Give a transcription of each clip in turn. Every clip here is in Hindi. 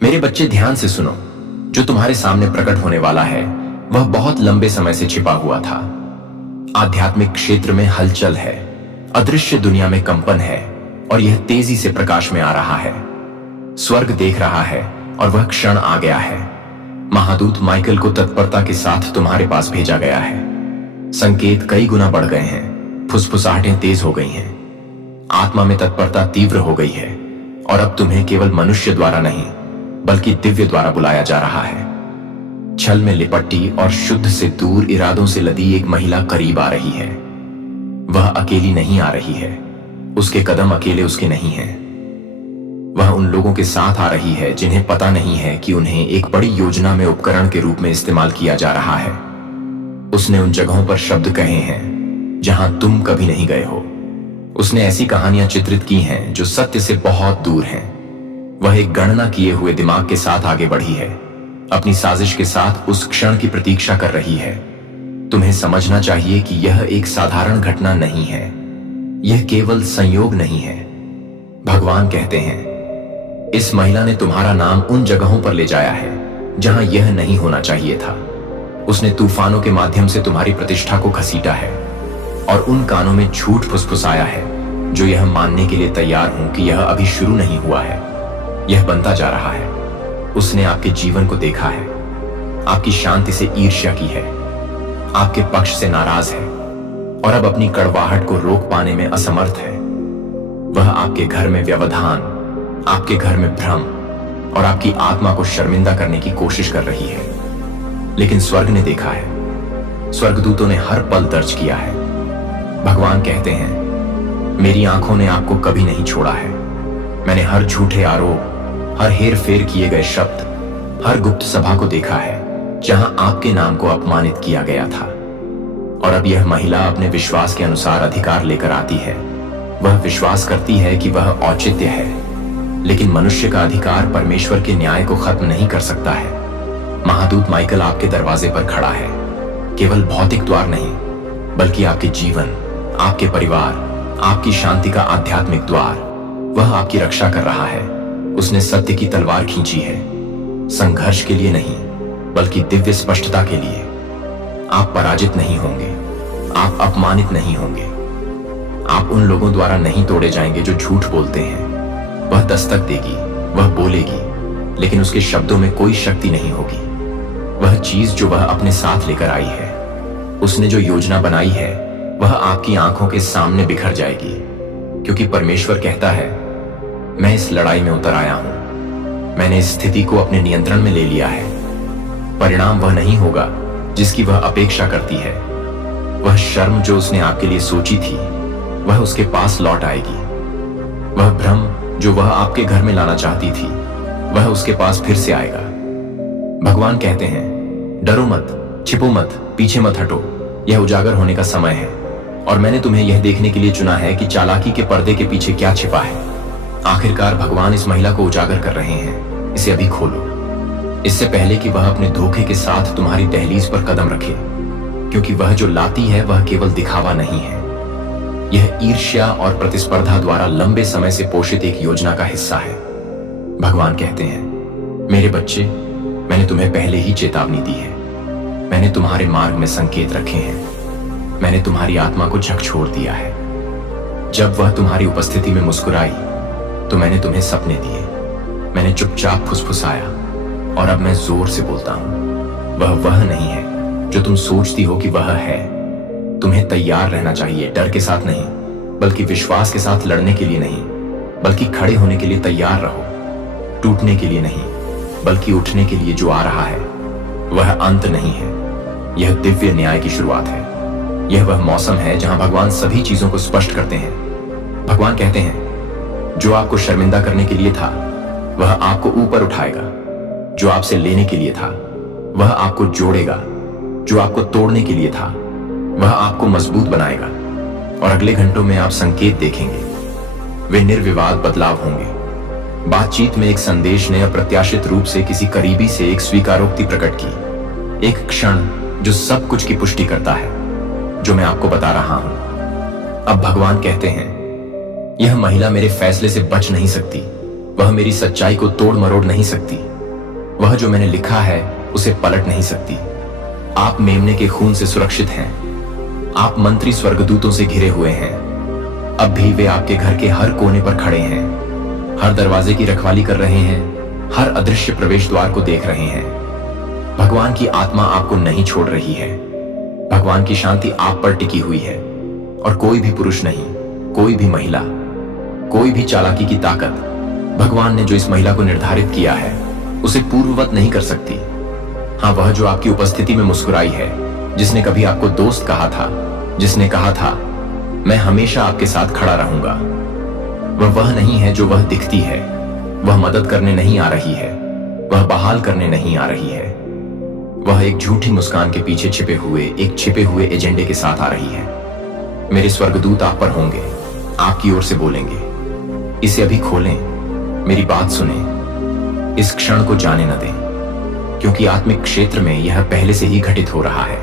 मेरे बच्चे ध्यान से सुनो। जो तुम्हारे सामने प्रकट होने वाला है वह बहुत लंबे समय से छिपा हुआ था। आध्यात्मिक क्षेत्र में हलचल है, अदृश्य दुनिया में कंपन है और यह तेजी से प्रकाश में आ रहा है। स्वर्ग देख रहा है और वह क्षण आ गया है। महादूत माइकल को तत्परता के साथ तुम्हारे पास भेजा गया है। संकेत कई गुना बढ़ गए हैं, फुसफुसाहटें तेज हो गई हैं, आत्मा में तत्परता तीव्र हो गई है और अब तुम्हें केवल मनुष्य द्वारा नहीं बल्कि दिव्य द्वारा बुलाया जा रहा है। छल में लिपटी और शुद्ध से दूर इरादों से लदी एक महिला करीब आ रही है। वह अकेली नहीं आ रही है, उसके कदम अकेले उसके नहीं हैं। वह उन लोगों के साथ आ रही है जिन्हें पता नहीं है कि उन्हें एक बड़ी योजना में उपकरण के रूप में इस्तेमाल किया जा रहा है। उसने उन जगहों पर शब्द कहे हैं जहां तुम कभी नहीं गए हो। उसने ऐसी कहानियां चित्रित की हैं जो सत्य से बहुत दूर हैं। वह एक गणना किए हुए दिमाग के साथ आगे बढ़ी है, अपनी साजिश के साथ उस क्षण की प्रतीक्षा कर रही है। तुम्हें समझना चाहिए कि यह एक साधारण घटना नहीं है, यह केवल संयोग नहीं है। भगवान कहते हैं, इस महिला ने तुम्हारा नाम उन जगहों पर ले जाया है जहां यह नहीं होना चाहिए था। उसने तूफानों के माध्यम से तुम्हारी प्रतिष्ठा को घसीटा है और उन कानों में झूठ फुसफुसाया है जो यह मानने के लिए तैयार हूं कि यह अभी शुरू नहीं हुआ है, यह बनता जा रहा है। उसने आपके जीवन को देखा है, आपकी शांति से ईर्ष्या की है, आपके पक्ष से नाराज है और अब अपनी कड़वाहट को रोक पाने में असमर्थ है। वह आपके घर में व्यवधान, आपके घर में भ्रम और आपकी आत्मा को शर्मिंदा करने की कोशिश कर रही है। लेकिन स्वर्ग ने देखा है, स्वर्गदूतों ने हर पल दर्ज किया है। भगवान कहते हैं, मेरी आंखों ने आपको कभी नहीं छोड़ा है। मैंने हर झूठे आरोप, हर हेर फेर किए गए शब्द, हर गुप्त सभा को देखा है जहां आपके नाम को अपमानित किया गया था। और अब यह महिला अपने विश्वास के अनुसार अधिकार लेकर आती है। वह विश्वास करती है कि वह औचित्य है, लेकिन मनुष्य का अधिकार परमेश्वर के न्याय को खत्म नहीं कर सकता है। महादूत माइकल आपके दरवाजे पर खड़ा है, केवल भौतिक द्वार नहीं बल्कि आपके जीवन, आपके परिवार, आपकी शांति का आध्यात्मिक द्वार। वह आपकी रक्षा कर रहा है। उसने सत्य की तलवार खींची है, संघर्ष के लिए नहीं बल्कि दिव्य स्पष्टता के लिए। आप पराजित नहीं होंगे, आप अपमानित नहीं होंगे, आप उन लोगों द्वारा नहीं तोड़े जाएंगे जो झूठ बोलते हैं। वह दस्तक देगी, वह बोलेगी, लेकिन उसके शब्दों में कोई शक्ति नहीं होगी। वह चीज जो वह अपने साथ लेकर आई है, उसने जो योजना बनाई है, वह आपकी आंखों के सामने बिखर जाएगी। क्योंकि परमेश्वर कहता है, मैं इस लड़ाई में उतर आया हूं, मैंने इस स्थिति को अपने नियंत्रण में ले लिया है। परिणाम वह नहीं होगा जिसकी वह अपेक्षा करती है। वह शर्म जो उसने आपके लिए सोची थी, वह उसके पास लौट आएगी। वह भ्रम जो वह आपके घर में लाना चाहती थी, वह उसके पास फिर से आएगा। भगवान कहते हैं, डरो मत, छिपो मत, पीछे मत हटो, यह उजागर होने का समय है और मैंने तुम्हें यह देखने के लिए चुना है कि चालाकी के पर्दे के पीछे क्या छिपा है। आखिरकार भगवान इस महिला को उजागर कर रहे हैं। इसे अभी खोलो, इससे पहले कि वह अपने धोखे के साथ तुम्हारी दहलीज पर कदम रखे। क्योंकि वह जो लाती है वह केवल दिखावा नहीं है, यह ईर्ष्या और प्रतिस्पर्धा द्वारा लंबे समय से पोषित एक योजना का हिस्सा है। भगवान कहते हैं, मेरे बच्चे, मैंने तुम्हें पहले ही चेतावनी दी है। मैंने तुम्हारे मार्ग में संकेत रखे हैं। मैंने तुम्हारी आत्मा को झकझोर दिया है। जब वह तुम्हारी उपस्थिति में मुस्कुराई तो मैंने तुम्हें सपने दिए। मैंने चुपचाप फुसफुसाया और अब मैं जोर से बोलता हूं। वह नहीं है जो तुम सोचती हो कि वह है। तुम्हें तैयार रहना चाहिए, डर के साथ नहीं बल्कि विश्वास के साथ, लड़ने के लिए नहीं बल्कि खड़े होने के लिए तैयार रहो, टूटने के लिए नहीं बल्कि उठने के लिए। जो आ रहा है वह अंत नहीं है, यह दिव्य न्याय की शुरुआत है। यह वह मौसम है जहां भगवान सभी चीजों को स्पष्ट करते हैं। भगवान कहते हैं, जो आपको शर्मिंदा करने के लिए था वह आपको ऊपर उठाएगा। जो आपसे लेने के लिए था वह आपको जोड़ेगा। जो आपको तोड़ने के लिए था वह आपको मजबूत बनाएगा। और अगले घंटों में आप संकेत देखेंगे, वे निर्विवाद बदलाव होंगे। बातचीत में एक संदेश ने अप्रत्याशित रूप से किसी करीबी से एक स्वीकारोक्ति प्रकट की, एक क्षण जो सब कुछ की पुष्टि करता है जो मैं आपको बता रहा हूं। अब भगवान कहते हैं, यह महिला मेरे फैसले से बच नहीं सकती, वह मेरी सच्चाई को तोड़ मरोड़ नहीं सकती। वह जो मैंने लिखा है उसे पलट नहीं सकती। आप मेमने के खून से सुरक्षित हैं। आप मंत्री स्वर्गदूतों से घिरे हुए हैं। अब भी वे आपके घर के हर कोने पर खड़े हैं, हर दरवाजे की रखवाली कर रहे हैं, हर अदृश्य प्रवेश द्वार को देख रहे हैं। भगवान की आत्मा आपको नहीं छोड़ रही है। भगवान की शांति आप पर टिकी हुई है और कोई भी पुरुष नहीं, कोई भी महिला, कोई भी चालाकी की ताकत भगवान ने जो इस महिला को निर्धारित किया है उसे पूर्ववत नहीं कर सकती। हाँ, वह जो आपकी उपस्थिति में मुस्कुराई है, जिसने कभी आपको दोस्त कहा था, जिसने कहा था मैं हमेशा आपके साथ खड़ा रहूंगा, वह नहीं है जो वह दिखती है। वह मदद करने नहीं आ रही है, वह बहाल करने नहीं आ रही है। वह एक झूठी मुस्कान के पीछे एक छिपे हुए एजेंडे के साथ आ रही है। मेरे स्वर्गदूत आप पर होंगे, आपकी ओर से बोलेंगे, इसे अभी खोलें, मेरी बात सुने, इस क्षण को जाने न दें, क्योंकि आत्मिक क्षेत्र में यह पहले से ही घटित हो रहा है।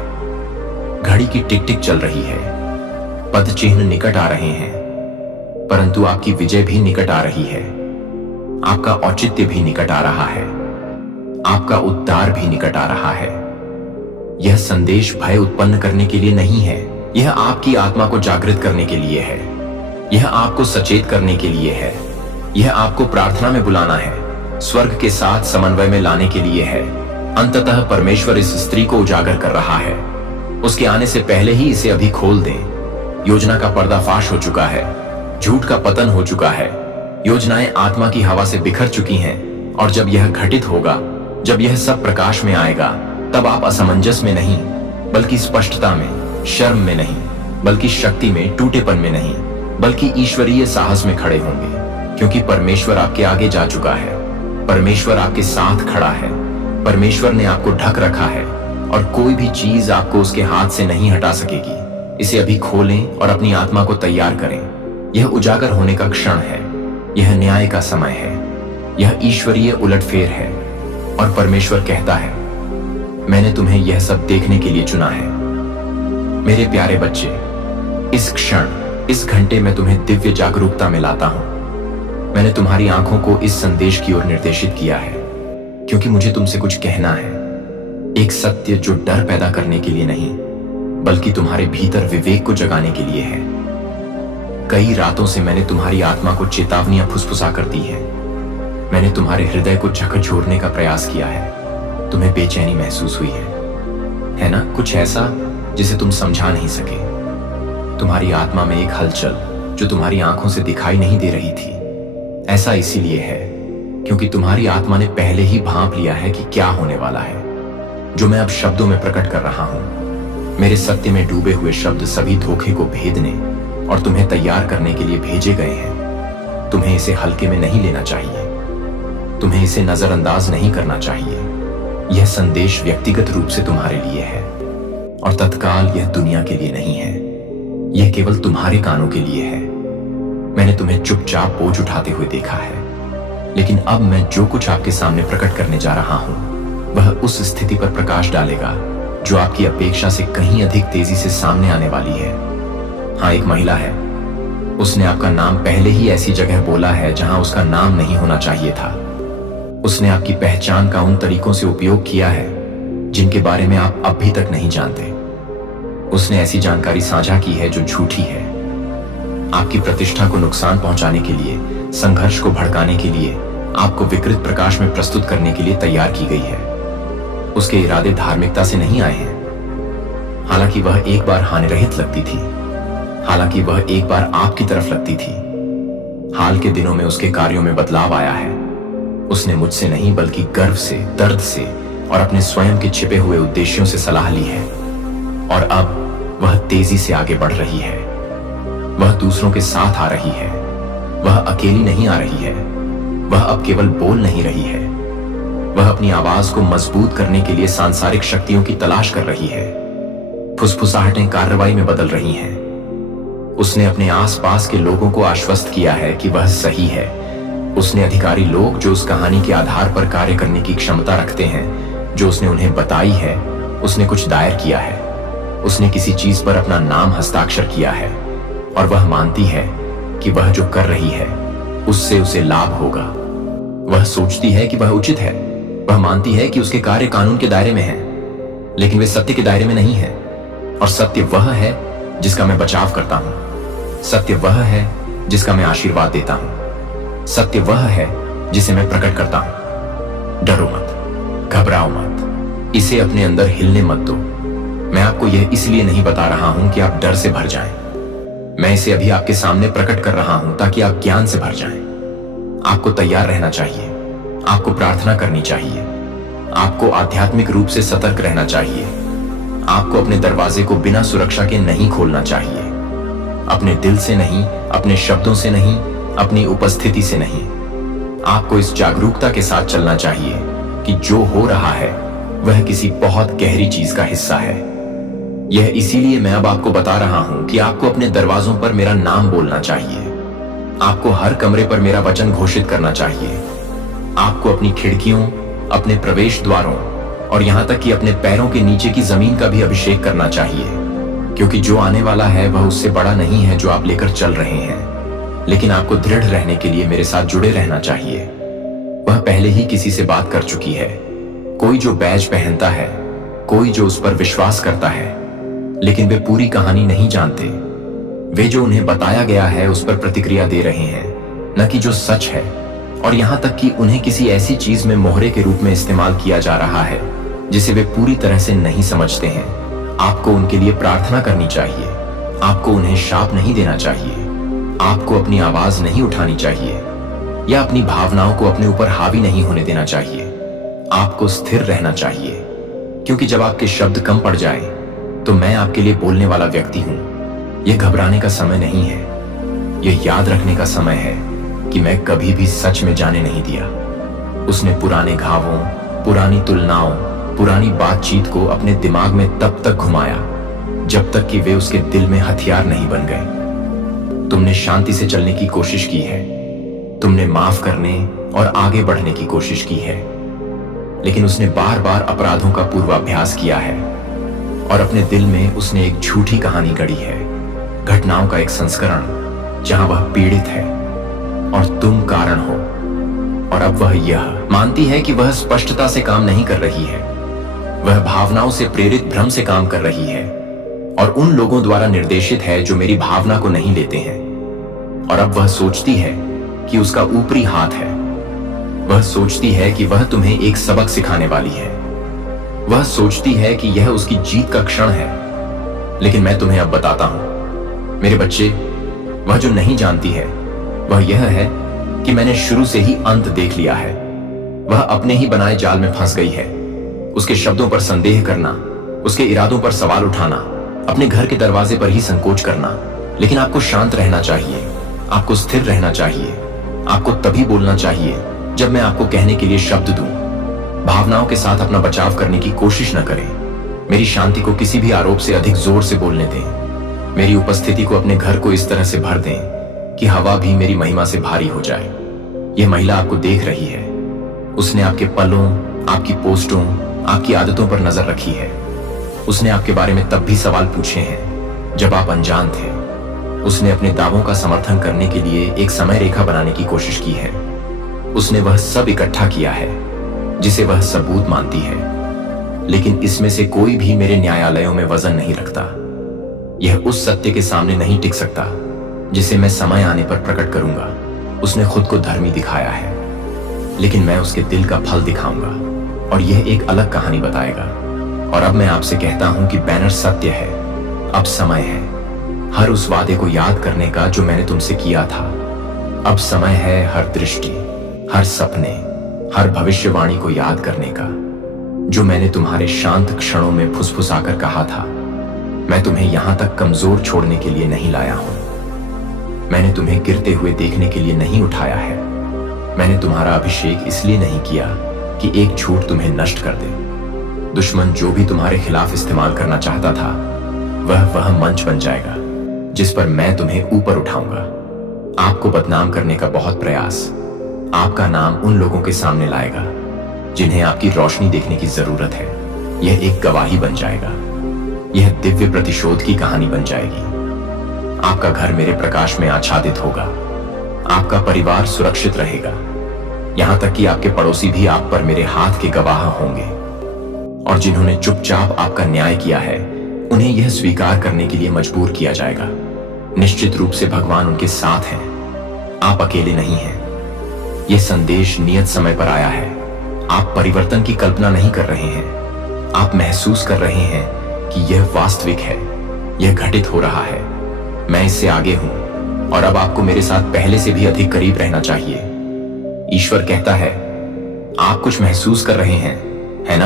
घड़ी की टिक टिक चल रही है, पद चिन्ह निकट आ रहे हैं, परंतु आपकी विजय भी निकट आ रही है। आपका औचित्य भी निकट आ रहा है, आपका उद्धार भी निकट आ रहा है। यह संदेश भय उत्पन्न करने के लिए नहीं है, यह आपकी आत्मा को जागृत करने के लिए है, यह आपको सचेत करने के लिए है, यह आपको प्रार्थना में बुलाना है, स्वर्ग के साथ समन्वय में लाने के लिए है। अंततः परमेश्वर इस स्त्री को उजागर कर रहा है। उसके आने से पहले ही इसे अभी खोल दें। योजना का पर्दाफाश हो चुका है, झूठ का पतन हो चुका है, योजनाएं आत्मा की हवा से बिखर चुकी हैं, और जब यह घटित होगा, जब यह सब प्रकाश में आएगा, तब आप असमंजस में नहीं, बल्कि स्पष्टता में, शर्म में नहीं, बल्कि शक्ति में, टूटेपन में नहीं, बल्कि ईश्वरीय साहस में खड़े होंगे, क्योंकि परमेश्वर आपके आगे जा चुका है। परमेश्वर आपके साथ खड़ा है। परमेश्वर ने आपको ढक रखा है और कोई भी चीज आपको उसके हाथ से नहीं हटा सकेगी। इसे अभी खोलें और अपनी आत्मा को तैयार करें। यह उजागर होने का क्षण है, यह न्याय का समय है, यह ईश्वरीय उलटफेर है। और परमेश्वर कहता है, मैंने तुम्हें यह सब देखने के लिए चुना है। मेरे प्यारे बच्चे, इस क्षण, इस घंटे में तुम्हें दिव्य जागरूकता में लाता हूं। मैंने तुम्हारी आंखों को इस संदेश की ओर निर्देशित किया है, क्योंकि मुझे तुमसे कुछ कहना है। एक सत्य जो डर पैदा करने के लिए नहीं, बल्कि तुम्हारे भीतर विवेक को जगाने के लिए है। कई रातों से मैंने तुम्हारी आत्मा को चेतावनियां फुसफुसा कर दी है। मैंने तुम्हारे हृदय को झकझोरने का प्रयास किया है। तुम्हें बेचैनी महसूस हुई है ना? कुछ ऐसा जिसे तुम समझा नहीं सके। तुम्हारी आत्मा में एक हलचल जो तुम्हारी आंखों से दिखाई नहीं दे रही थी। ऐसा इसीलिए है क्योंकि तुम्हारी आत्मा ने पहले ही भांप लिया है कि क्या होने वाला है, जो मैं अब शब्दों में प्रकट कर रहा हूं। मेरे सत्य में डूबे हुए शब्द सभी धोखे को भेदने और तुम्हें तैयार करने के लिए भेजे गए हैं। तुम्हें इसे हल्के में नहीं लेना चाहिए, तुम्हें इसे नजरअंदाज नहीं करना चाहिए। यह संदेश व्यक्तिगत रूप से तुम्हारे लिए है और तत्काल यह दुनिया के लिए नहीं है। यह केवल तुम्हारे कानों के लिए है। मैंने तुम्हें चुपचाप बोझ उठाते हुए देखा है, लेकिन अब मैं जो कुछ आपके सामने प्रकट करने जा रहा हूं वह उस स्थिति पर प्रकाश डालेगा जो आपकी अपेक्षा से कहीं अधिक तेजी से सामने आने वाली है। हाँ, एक महिला है, उसने आपका नाम पहले ही ऐसी जगह बोला है जहां उसका नाम नहीं होना चाहिए था। उसने आपकी पहचान का उन तरीकों से उपयोग किया है जिनके बारे में आप अभी तक नहीं जानते। उसने ऐसी जानकारी साझा की है जो झूठी है। आपकी प्रतिष्ठा को नुकसान पहुंचाने के लिए, संघर्ष को भड़काने के लिए, आपको विकृत प्रकाश में प्रस्तुत करने के लिए तैयार की गई है। उसके इरादे धार्मिकता से नहीं आए हैं। हालांकि वह एक बार हानिरहित लगती थी, हालांकि वह एक बार आपकी तरफ लगती थी। हाल के दिनों में उसके कार्यों में बदलाव आया है। उसने मुझसे नहीं बल्कि गर्व से, दर्द से और अपने स्वयं के छिपे हुए उद्देश्यों से सलाह ली है, और अब वह तेजी से आगे बढ़ रही है। वह दूसरों के साथ आ रही है। वह अकेली नहीं आ रही है। वह अब केवल बोल नहीं रही है, वह अपनी आवाज को मजबूत करने के लिए सांसारिक शक्तियों की तलाश कर रही है। फुसफुसाहटें कार्रवाई में बदल रही हैं। उसने अपने आसपास के लोगों को आश्वस्त किया है कि वह सही है। उसने अधिकारी लोग जो उस कहानी के आधार पर कार्य करने की क्षमता रखते हैं, जो उसने उन्हें बताई है, उसने कुछ दायर किया है। उसने किसी चीज पर अपना नाम हस्ताक्षर किया है और वह मानती है कि वह जो कर रही है उससे उसे लाभ होगा। वह सोचती है कि वह उचित है, वह मानती है कि उसके कार्य कानून के दायरे में हैं, लेकिन वे सत्य के दायरे में नहीं है। और सत्य वह है जिसका मैं बचाव करता हूं। सत्य वह है जिसका मैं आशीर्वाद देता हूं। सत्य वह है जिसे मैं प्रकट करता हूं। डरो मत, घबराओ मत, इसे अपने अंदर हिलने मत दो। मैं आपको यह इसलिए नहीं बता रहा हूं कि आप डर से भर जाएं। मैं इसे अभी आपके सामने प्रकट कर रहा हूं ताकि आप ज्ञान से भर जाएं। आपको तैयार रहना चाहिए, आपको प्रार्थना करनी चाहिए, आपको आध्यात्मिक रूप से सतर्क रहना चाहिए। आपको अपने दरवाजे को बिना सुरक्षा के नहीं खोलना चाहिए। अपने दिल से नहीं, अपने शब्दों से नहीं, अपनी उपस्थिति से नहीं। आपको इस जागरूकता के साथ चलना चाहिए कि जो हो रहा है वह किसी बहुत गहरी चीज का हिस्सा है। यह इसीलिए मैं अब आपको बता रहा हूं कि आपको अपने दरवाजों पर मेरा नाम बोलना चाहिए। आपको हर कमरे पर मेरा वचन घोषित करना चाहिए। आपको अपनी खिड़कियों, अपने प्रवेश द्वारों और यहां तक कि अपने पैरों के नीचे की जमीन का भी अभिषेक करना चाहिए, क्योंकि जो आने वाला है वह उससे बड़ा नहीं है जो आप लेकर चल रहे हैं। लेकिन आपको दृढ़ रहने के लिए मेरे साथ जुड़े रहना चाहिए। वह पहले ही किसी से बात कर चुकी है। कोई जो बैज पहनता है, कोई जो उस पर विश्वास करता है, लेकिन वे पूरी कहानी नहीं जानते। वे जो उन्हें बताया गया है उस पर प्रतिक्रिया दे रहे हैं, न कि जो सच है। और यहां तक कि उन्हें किसी ऐसी चीज में मोहरे के रूप में इस्तेमाल किया जा रहा है जिसे वे पूरी तरह से नहीं समझते हैं। आपको उनके लिए प्रार्थना करनी चाहिए। आपको उन्हें शाप नहीं देना चाहिए। आपको अपनी आवाज नहीं उठानी चाहिए या अपनी भावनाओं को अपने ऊपर हावी नहीं होने देना चाहिए। आपको स्थिर रहना चाहिए, क्योंकि जब आपके शब्द कम पड़ जाए तो मैं आपके लिए बोलने वाला व्यक्ति हूं। यह घबराने का समय नहीं है, यह याद रखने का समय है कि मैं कभी भी सच में जाने नहीं दिया। उसने पुराने घावों, पुरानी तुलनाओं, पुरानी बातचीत को अपने दिमाग में तब तक घुमाया जब तक कि वे उसके दिल में हथियार नहीं बन गए। तुमने शांति से चलने की कोशिश की है, तुमने माफ करने और आगे बढ़ने की कोशिश की है, लेकिन उसने बार बार अपराधों का पूर्वाभ्यास किया है और अपने दिल में उसने एक झूठी कहानी गढ़ी है, घटनाओं का एक संस्करण जहां वह पीड़ित है और तुम कारण हो। और अब वह यह मानती है कि वह स्पष्टता से काम नहीं कर रही है, वह भावनाओं से प्रेरित भ्रम से काम कर रही है और उन लोगों द्वारा निर्देशित है जो मेरी भावना को नहीं लेते हैं। और अब वह सोचती है कि उसका ऊपरी हाथ है। वह सोचती है कि वह तुम्हें एक सबक सिखाने वाली है। वह सोचती है कि यह उसकी जीत का क्षण है। लेकिन मैं तुम्हें अब बताता हूं मेरे बच्चे, वह जो नहीं जानती है वह यह है कि मैंने शुरू से ही अंत देख लिया है। वह अपने ही बनाए जाल में फंस गई है। उसके शब्दों पर संदेह करना, उसके इरादों पर सवाल उठाना, अपने घर के दरवाजे पर ही संकोच करना। लेकिन आपको शांत रहना चाहिए, आपको स्थिर रहना चाहिए। आपको तभी बोलना चाहिए जब मैं आपको कहने के लिए शब्द दूं। भावनाओं के साथ अपना बचाव करने की कोशिश न करें। मेरी शांति को किसी भी आरोप से अधिक जोर से बोलने दें। मेरी उपस्थिति को अपने घर को इस तरह से भर दें कि हवा भी मेरी महिमा से भारी हो जाए। यह महिला आपको देख रही है। उसने आपके पलों, आपकी पोस्टों, आपकी आदतों पर नजर रखी है। उसने आपके बारे में तब भी सवाल पूछे हैं जब आप अनजान थे। उसने अपने दावों का समर्थन करने के लिए एक समय रेखा बनाने की कोशिश की है। उसने वह सब इकट्ठा किया है जिसे वह सबूत मानती है, लेकिन इसमें से कोई भी मेरे न्यायालयों में वजन नहीं रखता। यह उस सत्य के सामने नहीं टिक सकता जिसे मैं समय आने पर प्रकट करूंगा। उसने खुद को धर्मी दिखाया है, लेकिन मैं उसके दिल का फल दिखाऊंगा और यह एक अलग कहानी बताएगा। और अब मैं आपसे कहता हूं कि बैनर सत्य है। अब समय है हर उस वादे को याद करने का जो मैंने तुमसे किया था। अब समय है हर दृष्टि, हर सपने, हर भविष्यवाणी को याद करने का जो मैंने तुम्हारे शांत क्षणों में फुसफुसाकर कहा था। मैं तुम्हें यहां तक कमजोर छोड़ने के लिए नहीं लाया हूं। मैंने तुम्हें गिरते हुए देखने के लिए नहीं उठाया है। मैंने तुम्हारा अभिषेक इसलिए नहीं किया कि एक झूठ तुम्हें नष्ट कर दे। दुश्मन जो भी तुम्हारे खिलाफ इस्तेमाल करना चाहता था वह मंच बन जाएगा जिस पर मैं तुम्हें ऊपर उठाऊंगा। आपको बदनाम करने का बहुत प्रयास आपका नाम उन लोगों के सामने लाएगा जिन्हें आपकी रोशनी देखने की जरूरत है। यह एक गवाही बन जाएगा। यह दिव्य प्रतिशोध की कहानी बन जाएगी। आपका घर मेरे प्रकाश में आच्छादित होगा। आपका परिवार सुरक्षित रहेगा। यहां तक कि आपके पड़ोसी भी आप पर मेरे हाथ के गवाह होंगे। और जिन्होंने चुपचाप आपका न्याय किया है, उन्हें यह स्वीकार करने के लिए मजबूर किया जाएगा। निश्चित रूप से भगवान उनके साथ हैं, आप अकेले नहीं हैं। यह संदेश नियत समय पर आया है। आप परिवर्तन की कल्पना नहीं कर रहे हैं, आप महसूस कर रहे हैं कि यह वास्तविक है, यह घटित हो रहा है। मैं इससे आगे हूं और अब आपको मेरे साथ पहले से भी अधिक करीब रहना चाहिए। ईश्वर कहता है, आप कुछ महसूस कर रहे हैं, है ना?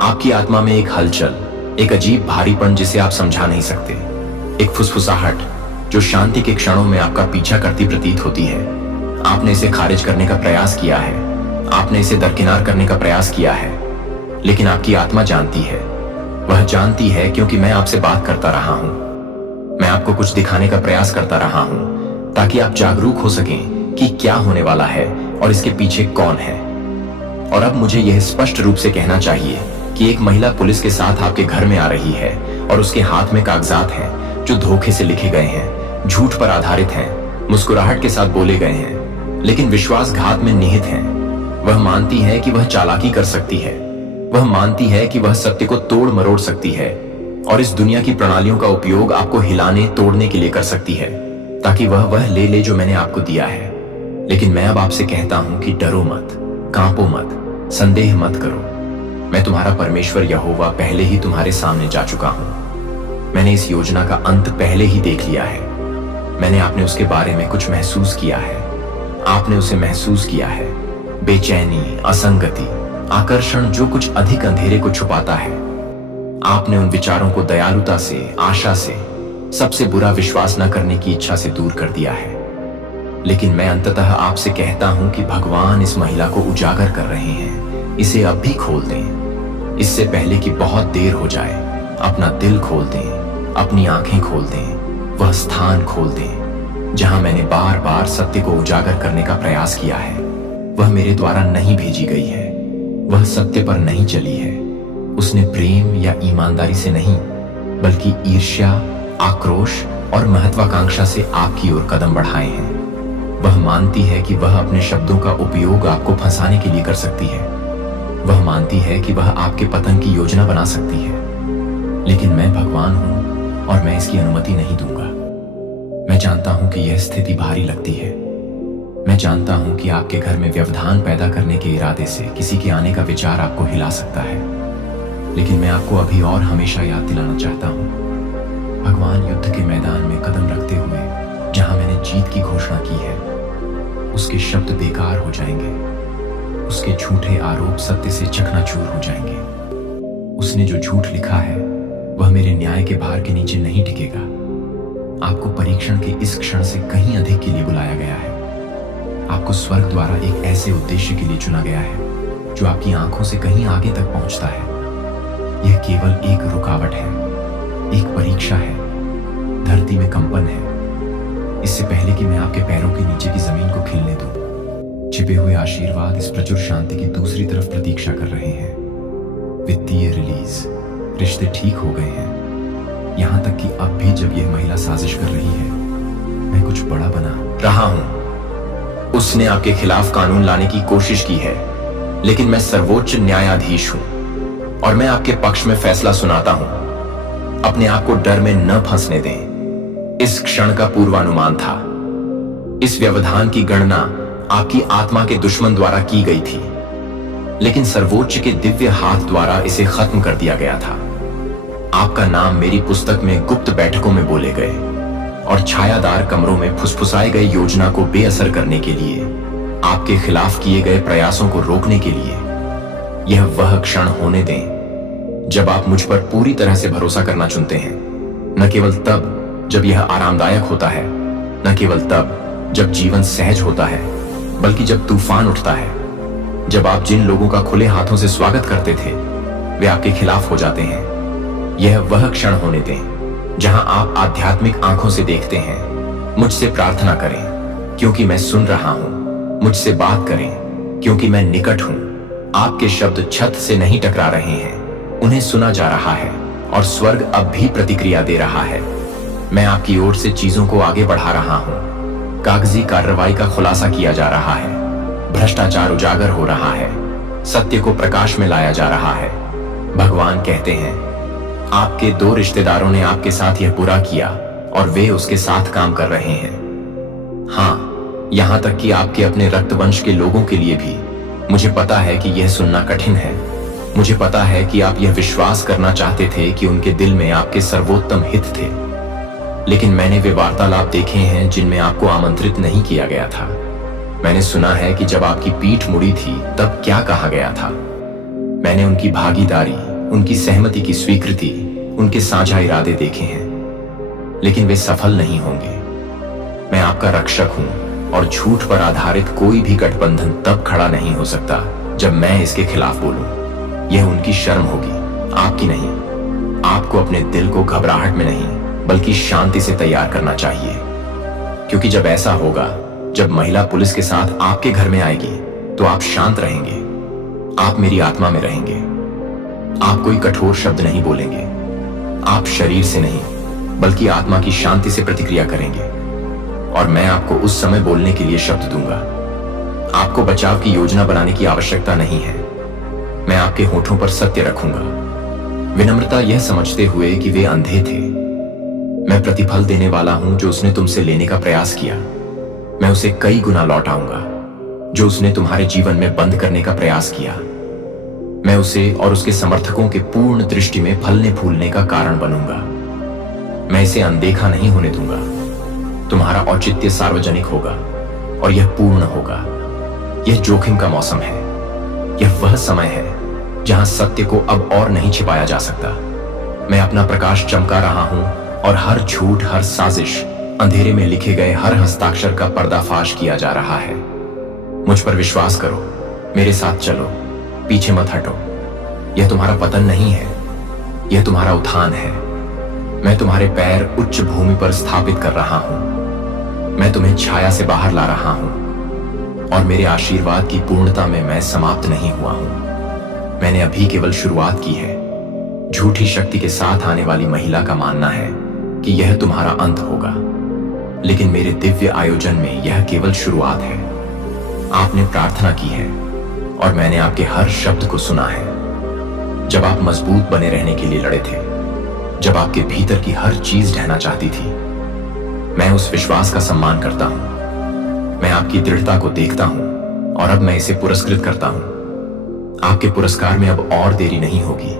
आपकी आत्मा में एक हलचल, एक अजीब भारीपन जिसे आप समझा नहीं सकते, एक फुसफुसाहट जो शांति के क्षणों में आपका पीछा करती प्रतीत होती है। आपने इसे खारिज करने का प्रयास किया है, आपने इसे दरकिनार करने का प्रयास किया है, लेकिन आपकी आत्मा जानती है। वह जानती है क्योंकि मैं आपसे बात करता रहा हूं। मैं आपको कुछ दिखाने का प्रयास करता रहा हूं ताकि आप जागरूक हो सकें कि क्या होने वाला है और इसके पीछे कौन है। और अब मुझे यह स्पष्ट रूप से कहना चाहिए कि एक महिला पुलिस के साथ आपके घर में आ रही है और उसके हाथ में कागजात हैं जो धोखे से लिखे गए हैं, झूठ पर आधारित हैं, मुस्कुराहट के साथ बोले गए हैं, लेकिन विश्वासघात में निहित हैं। वह मानती है कि वह चालाकी कर सकती है, वह मानती है कि वह सत्य को तोड़ मरोड़ सकती है और इस दुनिया की प्रणालियों का उपयोग आपको हिलाने तोड़ने के लिए कर सकती है ताकि वह ले ले जो मैंने आपको दिया है। लेकिन मैं अब आपसे कहता हूं कि डरो मत, कांपो मत, संदेह मत करो। मैं तुम्हारा परमेश्वर यहोवा पहले ही तुम्हारे सामने जा चुका हूं। मैंने इस योजना का अंत पहले ही देख लिया है। मैंने आपने उसके बारे में कुछ महसूस किया है, आपने उसे महसूस किया है। बेचैनी, असंगति, आकर्षण जो कुछ अधिक अंधेरे को छुपाता है। आपने उन विचारों को दयालुता से, आशा से, सबसे बुरा विश्वास न करने की इच्छा से दूर कर दिया है। लेकिन मैं अंततः आपसे कहता हूं कि भगवान इस महिला को उजागर कर रहे हैं। इसे अब भी खोल दें, इससे पहले कि बहुत देर हो जाए। अपना दिल खोल दें, अपनी आंखें खोल दें, वह स्थान खोल दें जहां मैंने बार बार सत्य को उजागर करने का प्रयास किया है। वह मेरे द्वारा नहीं भेजी गई है, वह सत्य पर नहीं चली है। उसने प्रेम या ईमानदारी से नहीं, बल्कि ईर्ष्या, आक्रोश और महत्वाकांक्षा से आपकी ओर कदम बढ़ाए हैं। वह मानती है कि वह अपने शब्दों का उपयोग आपको फंसाने के लिए कर सकती है। वह मानती है कि वह आपके पतन की योजना बना सकती है। लेकिन मैं भगवान हूं और मैं इसकी अनुमति नहीं दूंगा। मैं जानता हूं कि यह स्थिति भारी लगती है। मैं जानता हूं कि आपके घर में व्यवधान पैदा करने के इरादे से किसी के आने का विचार आपको हिला सकता है। लेकिन मैं आपको अभी और हमेशा याद दिलाना चाहता हूं, भगवान युद्ध के मैदान में कदम रखते हुए जहां मैंने जीत की घोषणा की है, उसके शब्द बेकार हो जाएंगे, उसके झूठे आरोप सत्य से चकनाचूर हो जाएंगे। उसने जो झूठ लिखा है वह मेरे न्याय के भार के नीचे नहीं टिकेगा। आपको परीक्षण के इस क्षण से कहीं अधिक के लिए बुलाया गया है। आपको स्वर्ग द्वारा एक ऐसे उद्देश्य के लिए चुना गया है जो आपकी आंखों से कहीं आगे तक पहुंचता है। यह केवल एक रुकावट है, एक परीक्षा है, धरती में कंपन है। इससे पहले कि मैं आपके पैरों के नीचे की जमीन को खिलने दूं, छिपे हुए आशीर्वाद इस प्रचुर शांति की दूसरी तरफ प्रतीक्षा कर रहे हैं। वित्तीय रिलीज, रिश्ते ठीक हो गए हैं। यहां तक कि अब भी जब यह महिला साजिश कर रही है, मैं कुछ बड़ा बना रहा हूं। उसने आपके खिलाफ कानून लाने की कोशिश की है, लेकिन मैं सर्वोच्च न्यायाधीश हूं और मैं आपके पक्ष में फैसला सुनाता हूं। अपने आप को डर में न फंसने दें। इस क्षण का पूर्वानुमान था। इस व्यवधान की गणना आपकी आत्मा के दुश्मन द्वारा की गई थी, लेकिन सर्वोच्च के दिव्य हाथ द्वारा इसे खत्म कर दिया गया था। आपका नाम मेरी पुस्तक में गुप्त बैठकों में बोले गए और छायादार कमरों में फुसफुसाए गए योजना को बेअसर करने के लिए, आपके खिलाफ किए गए प्रयासों को रोकने के लिए। यह वह क्षण होने दें जब आप मुझ पर पूरी तरह से भरोसा करना चुनते हैं। न केवल तब जब यह आरामदायक होता है, न केवल तब जब जीवन सहज होता है, बल्कि जब तूफान उठता है। जब आप जिन लोगों का खुले हाथों से स्वागत करते थे वे आपके खिलाफ हो जाते हैं। यह वह क्षण होने दें जहां आप आध्यात्मिक आंखों से देखते हैं। मुझसे प्रार्थना करें क्योंकि मैं सुन रहा हूं। मुझसे बात करें क्योंकि मैं निकट हूं। आपके शब्द छत से नहीं टकरा रहे हैं, उन्हें सुना जा रहा है और स्वर्ग अब भी प्रतिक्रिया दे रहा है। मैं आपकी ओर से चीजों को आगे बढ़ा रहा हूं। कागजी कार्रवाई का खुलासा किया जा रहा है। भ्रष्टाचार उजागर हो रहा है, सत्य को प्रकाश में लाया जा रहा है। भगवान कहते हैं, आपके 2 रिश्तेदारों ने आपके साथ यह बुरा किया और वे उसके साथ काम कर रहे हैं। हाँ, यहां तक कि आपके अपने रक्तवंश के लोगों के लिए भी। मुझे पता है कि यह सुनना कठिन है। मुझे पता है कि आप यह विश्वास करना चाहते थे कि उनके दिल में आपके सर्वोत्तम हित थे, लेकिन मैंने वे वार्तालाप देखे हैं जिनमें आपको आमंत्रित नहीं किया गया था। मैंने सुना है कि जब आपकी पीठ मुड़ी थी तब क्या कहा गया था। मैंने उनकी भागीदारी, उनकी सहमति की स्वीकृति, उनके साझा इरादे देखे हैं, लेकिन वे सफल नहीं होंगे। मैं आपका रक्षक हूं और झूठ पर आधारित कोई भी गठबंधन तब खड़ा नहीं हो सकता जब मैं इसके खिलाफ बोलूं। यह उनकी शर्म होगी, आपकी नहीं। आपको अपने दिल को घबराहट में नहीं बल्कि शांति से तैयार करना चाहिए, क्योंकि जब ऐसा होगा, जब महिला पुलिस के साथ आपके घर में आएगी, तो आप शांत रहेंगे, आप मेरी आत्मा में रहेंगे। आप कोई कठोर शब्द नहीं बोलेंगे। आप शरीर से नहीं बल्कि आत्मा की शांति से प्रतिक्रिया करेंगे, और मैं आपको उस समय बोलने के लिए शब्द दूंगा। आपको बचाव की योजना बनाने की आवश्यकता नहीं है। मैं आपके होठों पर सत्य रखूंगा, विनम्रता यह समझते हुए कि वे अंधे थे। मैं प्रतिफल देने वाला हूं जो उसने तुमसे लेने का प्रयास किया। मैं उसे कई गुना लौटाऊंगा जो उसने तुम्हारे जीवन में बंद करने का प्रयास किया। मैं उसे और उसके समर्थकों के पूर्ण दृष्टि में फलने फूलने का कारण बनूंगा। मैं इसे अनदेखा नहीं होने दूंगा। तुम्हारा औचित्य सार्वजनिक होगा और यह पूर्ण होगा। यह जोखिम का मौसम है। यह वह समय है जहां सत्य को अब और नहीं छिपाया जा सकता। मैं अपना प्रकाश चमका रहा हूं और हर झूठ, हर साजिश, अंधेरे में लिखे गए हर हस्ताक्षर का पर्दाफाश किया जा रहा है। मुझ पर विश्वास करो, मेरे साथ चलो, पीछे मत हटो। यह तुम्हारा पतन नहीं है, यह तुम्हारा उत्थान है। मैं तुम्हारे पैर उच्च भूमि पर स्थापित कर रहा हूं। मैं तुम्हें छाया से बाहर ला रहा हूं, और मेरे आशीर्वाद की पूर्णता में मैं समाप्त नहीं हुआ हूं। मैंने अभी केवल शुरुआत की है। झूठी शक्ति के साथ आने वाली महिला का मानना है कि यह तुम्हारा अंत होगा, लेकिन मेरे दिव्य आयोजन में यह केवल शुरुआत है। आपने प्रार्थना की है और मैंने आपके हर शब्द को सुना है। जब आप मजबूत बने रहने के लिए लड़े थे, जब आपके भीतर की हर चीज ढहना चाहती थी, मैं उस विश्वास का सम्मान करता हूं। मैं आपकी दृढ़ता को देखता हूं और अब मैं इसे पुरस्कृत करता हूं। आपके पुरस्कार में अब और देरी नहीं होगी।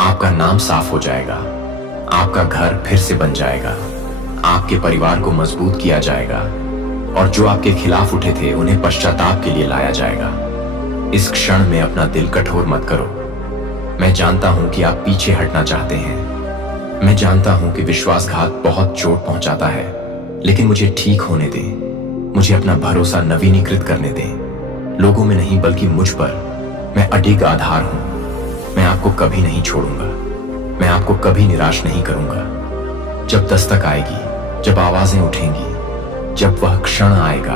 आपका नाम साफ हो जाएगा, आपका घर फिर से बन जाएगा, आपके परिवार को मजबूत किया जाएगा, और जो आपके खिलाफ उठे थे उन्हें पश्चाताप के लिए लाया जाएगा। इस क्षण में अपना दिल कठोर मत करो। मैं जानता हूं कि आप पीछे हटना चाहते हैं। मैं जानता हूं कि विश्वासघात बहुत चोट पहुंचाता है, लेकिन मुझे ठीक होने दें। मुझे अपना भरोसा नवीनीकृत करने दें। लोगों में नहीं बल्कि मुझ पर। मैं अडिग आधार हूं। मैं आपको कभी नहीं छोड़ूंगा। मैं आपको कभी निराश नहीं करूंगा। जब दस्तक आएगी, जब आवाजें उठेंगी, जब वह क्षण आएगा,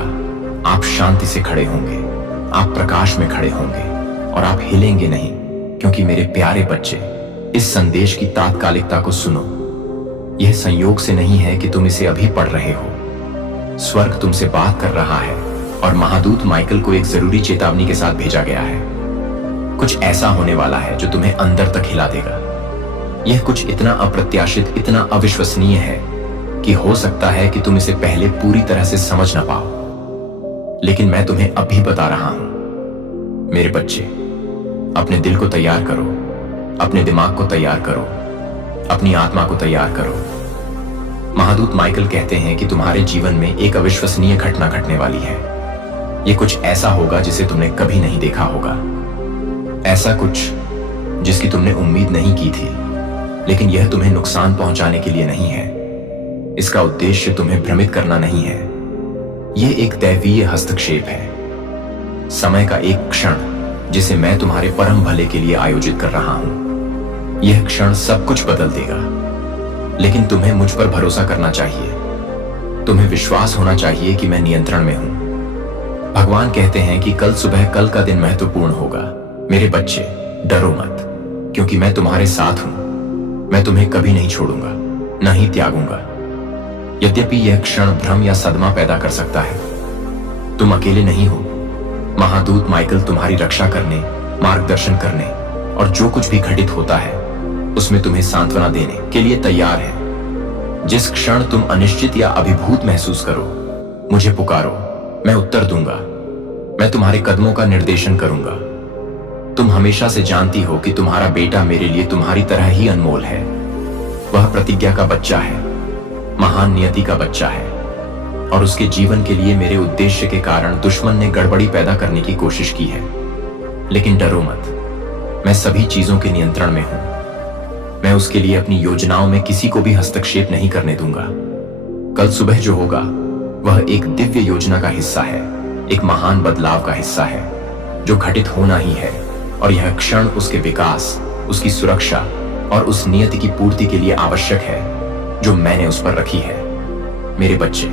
आप शांति से खड़े होंगे, आप प्रकाश में खड़े होंगे, और आप हिलेंगे नहीं, क्योंकि मेरे प्यारे बच्चे, इस संदेश की तात्कालिकता को सुनो। यह संयोग से नहीं है कि तुम इसे अभी पढ़ रहे हो। स्वर्ग तुमसे बात कर रहा है और महादूत माइकल को एक जरूरी चेतावनी के साथ भेजा गया है। कुछ ऐसा होने वाला है जो तुम्हें अंदर तक हिला देगा। यह कुछ इतना अप्रत्याशित, इतना अविश्वसनीय है कि हो सकता है कि तुम इसे पहले पूरी तरह से समझ ना पाओ, लेकिन मैं तुम्हें अभी बता रहा हूं। मेरे बच्चे, अपने दिल को तैयार करो, अपने दिमाग को तैयार करो, अपनी आत्मा को तैयार करो। महादूत माइकल कहते हैं कि तुम्हारे जीवन में एक अविश्वसनीय घटना घटने वाली है। यह कुछ ऐसा होगा जिसे तुमने कभी नहीं देखा होगा, ऐसा कुछ जिसकी तुमने उम्मीद नहीं की थी, लेकिन यह तुम्हें नुकसान पहुंचाने के लिए नहीं है। इसका उद्देश्य तुम्हें भ्रमित करना नहीं है। यह एक दैवीय हस्तक्षेप है, समय का एक क्षण जिसे मैं तुम्हारे परम भले के लिए आयोजित कर रहा हूं। यह क्षण सब कुछ बदल देगा, लेकिन तुम्हें मुझ पर भरोसा करना चाहिए। तुम्हें विश्वास होना चाहिए कि मैं नियंत्रण में हूं। भगवान कहते हैं कि कल सुबह कल का दिन महत्वपूर्ण होगा। मेरे बच्चे, डरो मत, क्योंकि मैं तुम्हारे साथ हूं। मैं तुम्हें कभी नहीं छोड़ूंगा, न ही त्यागूंगा। यद्यपि यह क्षण भ्रम या सदमा पैदा कर सकता है, तुम अकेले नहीं हो। महादूत माइकल तुम्हारी रक्षा करने, मार्गदर्शन करने और जो कुछ भी घटित होता है उसमें तुम्हें सांत्वना देने के लिए तैयार है। जिस क्षण तुम अनिश्चित या अभिभूत महसूस करो, मुझे पुकारो, मैं उत्तर दूंगा। मैं तुम्हारे कदमों का निर्देशन करूंगा। तुम हमेशा से जानती हो कि तुम्हारा बेटा मेरे लिए तुम्हारी तरह ही अनमोल है। वह प्रतिज्ञा का बच्चा है, महान नियति का बच्चा है, और उसके जीवन के लिए मेरे उद्देश्य के कारण दुश्मन ने गड़बड़ी पैदा करने की कोशिश की है। लेकिन डरो मत, मैं सभी चीजों के नियंत्रण में हूं। मैं उसके लिए अपनी योजनाओं में किसी को भी हस्तक्षेप नहीं करने दूंगा। कल सुबह जो होगा वह एक दिव्य योजना का हिस्सा है, एक महान बदलाव का हिस्सा है जो घटित होना ही है, और यह क्षण उसके विकास, उसकी सुरक्षा और उस नियति की पूर्ति के लिए आवश्यक है जो मैंने उस पर रखी है। मेरे बच्चे,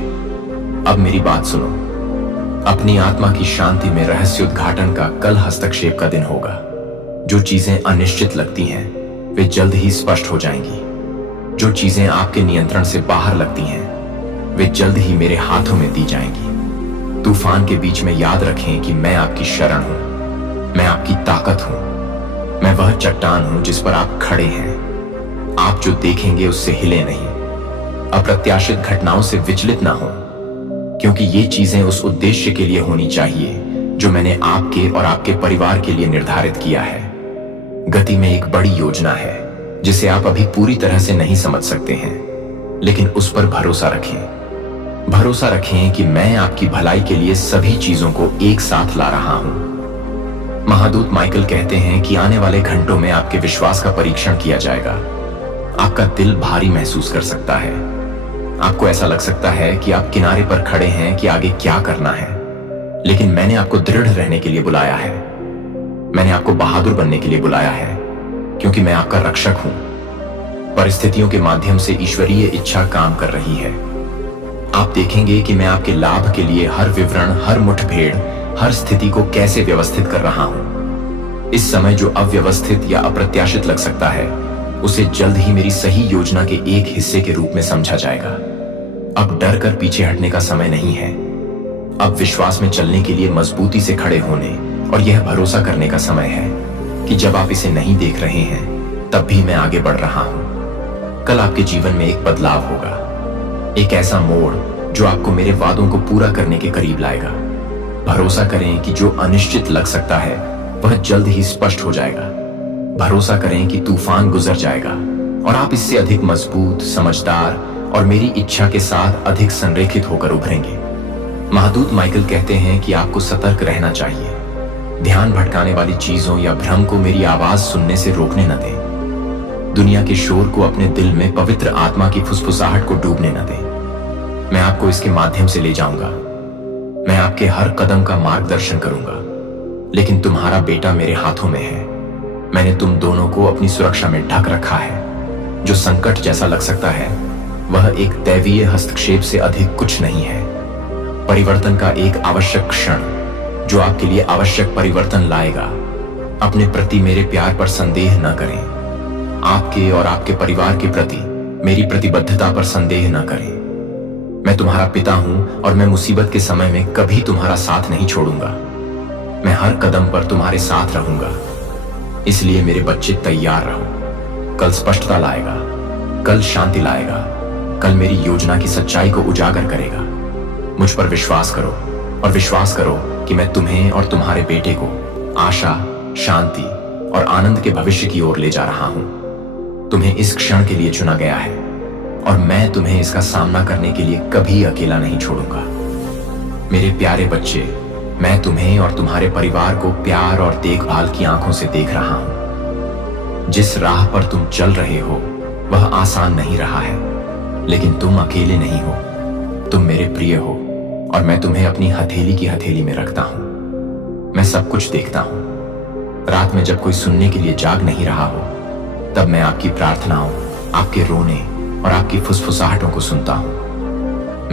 अब मेरी बात सुनो। अपनी आत्मा की शांति में रहस्य उद्घाटन का कल हस्तक्षेप का दिन होगा। जो चीजें अनिश्चित लगती हैं वे जल्द ही स्पष्ट हो जाएंगी। जो चीजें आपके नियंत्रण से बाहर लगती हैं वे जल्द ही मेरे हाथों में दी जाएंगी। तूफान के बीच में याद रखें कि मैं आपकी शरण हूं, मैं आपकी ताकत हूं, मैं वह चट्टान हूं जिस पर आप खड़े हैं। आप जो देखेंगे उससे हिले नहीं, अप्रत्याशित घटनाओं से विचलित ना हो, क्योंकि ये चीजें उस उद्देश्य के लिए होनी चाहिए जो मैंने आपके और आपके परिवार के लिए निर्धारित किया है। गति में एक बड़ी योजना है जिसे आप अभी पूरी तरह से नहीं समझ सकते हैं, लेकिन उस पर भरोसा रखें। भरोसा रखें कि मैं आपकी भलाई के लिए सभी चीजों को एक साथ ला रहा हूं। महादूत माइकल कहते हैं कि आने वाले घंटों में आपके विश्वास का परीक्षण किया जाएगा। आपका दिल भारी महसूस कर सकता है। आपको ऐसा लग सकता है कि आप किनारे पर खड़े हैं कि आगे क्या करना है, लेकिन मैंने आपको दृढ़ रहने के लिए बुलाया है। मैंने आपको बहादुर बनने के लिए बुलाया है, क्योंकि मैं आपका रक्षक हूं। परिस्थितियों के माध्यम से ईश्वरीय इच्छा काम कर रही है। आप देखेंगे कि मैं आपके लाभ के लिए हर विवरण, हर मुठभेड़, हर स्थिति को कैसे व्यवस्थित कर रहा हूं। इस समय जो अव्यवस्थित या अप्रत्याशित लग सकता है उसे जल्द ही मेरी सही योजना के एक हिस्से के रूप में समझा जाएगा। अब डर कर पीछे हटने का समय नहीं है। अब विश्वास में चलने के लिए मजबूती से खड़े होने और यह भरोसा करने का समय है कि जब आप इसे नहीं देख रहे हैं तब भी मैं आगे बढ़ रहा हूं। कल आपके जीवन में एक बदलाव होगा, एक ऐसा मोड़ जो आपको मेरे वादों को पूरा करने के करीब लाएगा। भरोसा करें कि जो अनिश्चित लग सकता है वह जल्द ही स्पष्ट हो जाएगा। भरोसा करें कि तूफान गुजर जाएगा और आप इससे अधिक मजबूत, समझदार और मेरी इच्छा के साथ अधिक संरेखित होकर उभरेंगे। महादूत माइकल कहते हैं कि आपको सतर्क रहना चाहिए। ध्यान भटकाने वाली चीजों या भ्रम को मेरी आवाज सुनने से रोकने न दें। दुनिया के शोर को अपने दिल में पवित्र आत्मा की फुसफुसाहट को डूबने न दें। मैं आपको इसके माध्यम से ले जाऊंगा। मैं आपके हर कदम का मार्गदर्शन करूंगा, लेकिन तुम्हारा बेटा मेरे हाथों में है। मैंने तुम दोनों को अपनी सुरक्षा में ढक रखा है। जो संकट जैसा लग सकता है वह एक दैवीय हस्तक्षेप से अधिक कुछ नहीं है। परिवर्तन का एक आवश्यक क्षण जो आपके लिए आवश्यक परिवर्तन लाएगा। अपने प्रति मेरे प्यार पर संदेह न करें। आपके और आपके परिवार के प्रति मेरी प्रतिबद्धता पर संदेह न करें। मैं तुम्हारा पिता हूं और मैं मुसीबत के समय में कभी तुम्हारा साथ नहीं छोड़ूंगा। मैं हर कदम पर तुम्हारे साथ रहूंगा। इसलिए मेरे बच्चे तैयार रहो। कल स्पष्टता लाएगा, कल शांति लाएगा, कल मेरी योजना की सच्चाई को उजागर करेगा। मुझ पर विश्वास करो और विश्वास करो कि मैं तुम्हें और तुम्हारे बेटे को आशा, शांति और आनंद के भविष्य की ओर ले जा रहा हूं। तुम्हें इस क्षण के लिए चुना गया है और मैं तुम्हें इसका सामना करने के लिए कभी अकेला नहीं छोड़ूंगा। मेरे प्यारे बच्चे, मैं तुम्हें और तुम्हारे परिवार को प्यार और देखभाल की आंखों से देख रहा हूं। जिस राह पर तुम चल रहे हो वह आसान नहीं रहा है, लेकिन तुम अकेले नहीं हो। तुम मेरे प्रिय हो और मैं तुम्हें अपनी हथेली की हथेली में रखता हूं। मैं सब कुछ देखता हूं। रात में जब कोई सुनने के लिए जाग नहीं रहा हो तब मैं आपकी प्रार्थनाओं, आपके रोने और आपकी फुसफुसाहटों को सुनता हूं।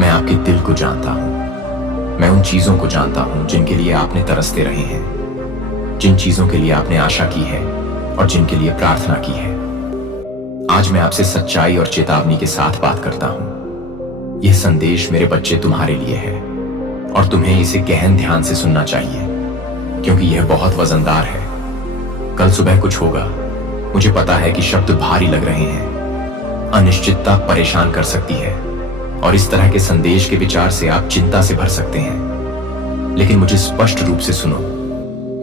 मैं आपके दिल को जानता हूं। मैं उन चीजों को जानता हूं जिनके लिए आपने तरसते रहे हैं, जिन चीजों के लिए आपने आशा की है और जिनके लिए प्रार्थना की है। आज मैं आपसे सच्चाई और चेतावनी के साथ बात करता हूं। यह संदेश मेरे बच्चे तुम्हारे लिए है और तुम्हें इसे गहन ध्यान से सुनना चाहिए। क्योंकि यह बहुत वजनदार है। कल सुबह कुछ होगा। मुझे पता है कि शब्द भारी लग रहे हैं। अनिश्चितता परेशान कर सकती है और इस तरह के संदेश के विचार से आप चिंता से भर सकते हैं। लेकिन मुझे स्पष्ट रूप से सुनो,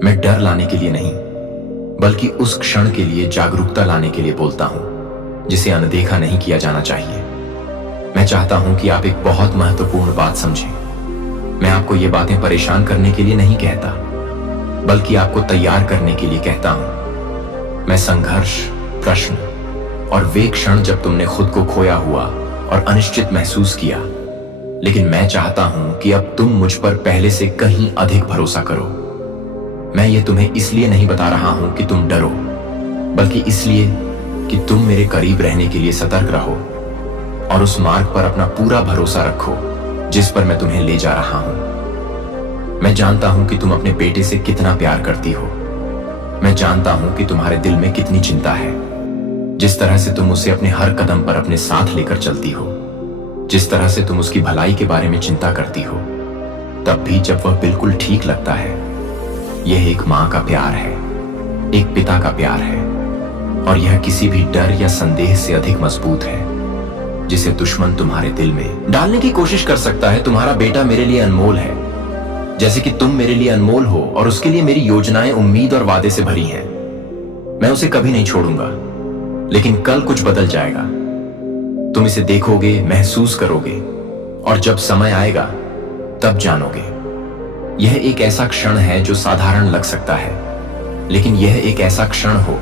मैं डर लाने के लिए नहीं, बल्कि उस क्षण के लिए जागरूकता लाने के लिए बोलता हूं जिसे अनदेखा नहीं किया जाना चाहिए। मैं चाहता हूं कि आप एक बहुत महत्वपूर्ण बात समझें। मैं आपको ये बातें परेशान करने के लिए नहीं कहता, बल्कि आपको तैयार करने के लिए कहता हूं। मैं संघर्ष, प्रश्न और वे क्षण जब तुमने खुद को खोया हुआ और अनिश्चित महसूस किया, लेकिन मैं चाहता हूं कि अब तुम मुझ पर पहले से कहीं अधिक भरोसा करो। मैं ये तुम्हें इसलिए नहीं बता रहा हूं कि तुम डरो, बल्कि इसलिए कि तुम मेरे करीब रहने के लिए सतर्क रहो और उस मार्ग पर अपना पूरा भरोसा रखो जिस पर मैं तुम्हें ले जा रहा हूं। मैं जानता हूं कि तुम अपने बेटे से कितना प्यार करती हो। मैं जानता हूं कि तुम्हारे दिल में कितनी चिंता है। जिस तरह से तुम उसे अपने हर कदम पर अपने साथ लेकर चलती हो, जिस तरह से तुम उसकी भलाई के बारे में चिंता करती हो, तब भी जब वह बिल्कुल ठीक लगता है। यह एक मां का प्यार है, एक पिता का प्यार है, और यह किसी भी डर या संदेह से अधिक मजबूत है जिसे दुश्मन तुम्हारे दिल में डालने की कोशिश कर सकता है। तुम्हारा बेटा मेरे लिए अनमोल है, जैसे कि तुम मेरे लिए अनमोल हो, और उसके लिए मेरी योजनाएं उम्मीद और वादे से भरी हैं। मैं उसे कभी नहीं छोड़ूंगा, लेकिन कल कुछ बदल जाएगा। तुम इसे देखोगे, महसूस करोगे, और जब समय आएगा तब जानोगे। यह एक ऐसा क्षण है जो साधारण लग सकता है, लेकिन यह एक ऐसा क्षण हो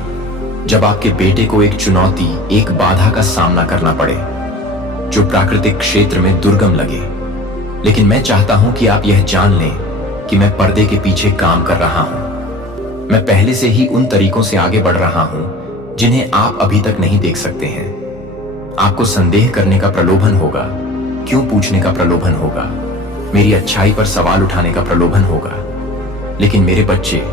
जब आपके बेटे को एक चुनौती, एक बाधा का सामना करना पड़े जो प्राकृतिक क्षेत्र में दुर्गम लगे। लेकिन मैं चाहता हूं कि आप यह जान लें कि मैं पर्दे के पीछे काम कर रहा हूं। मैं पहले से ही उन तरीकों से आगे बढ़ रहा हूं जिन्हें आप अभी तक नहीं देख सकते हैं। आपको संदेह करने का प्रलोभन होगा, क्यों पूछने का प्रलोभन होगा, मेरी अच्छाई पर सवाल उठाने का प्रलोभन होगा। लेकिन मेरे बच्चे,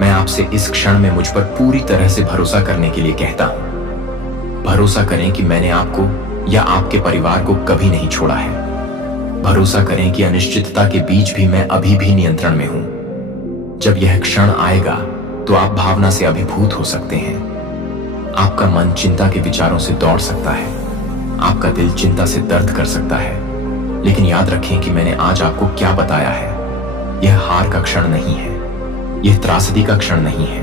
मैं आपसे इस क्षण में मुझ पर पूरी तरह से भरोसा करने के लिए कहता हूं। भरोसा करें कि मैंने आपको या आपके परिवार को कभी नहीं छोड़ा है। भरोसा करें कि अनिश्चितता के बीच भी मैं अभी भी नियंत्रण में हूं। जब यह क्षण आएगा तो आप भावना से अभिभूत हो सकते हैं। आपका मन चिंता के विचारों से दौड़ सकता है, आपका दिल चिंता से दर्द कर सकता है। लेकिन याद रखें कि मैंने आज आपको क्या बताया है। यह हार का क्षण नहीं है, यह त्रासदी का क्षण नहीं है।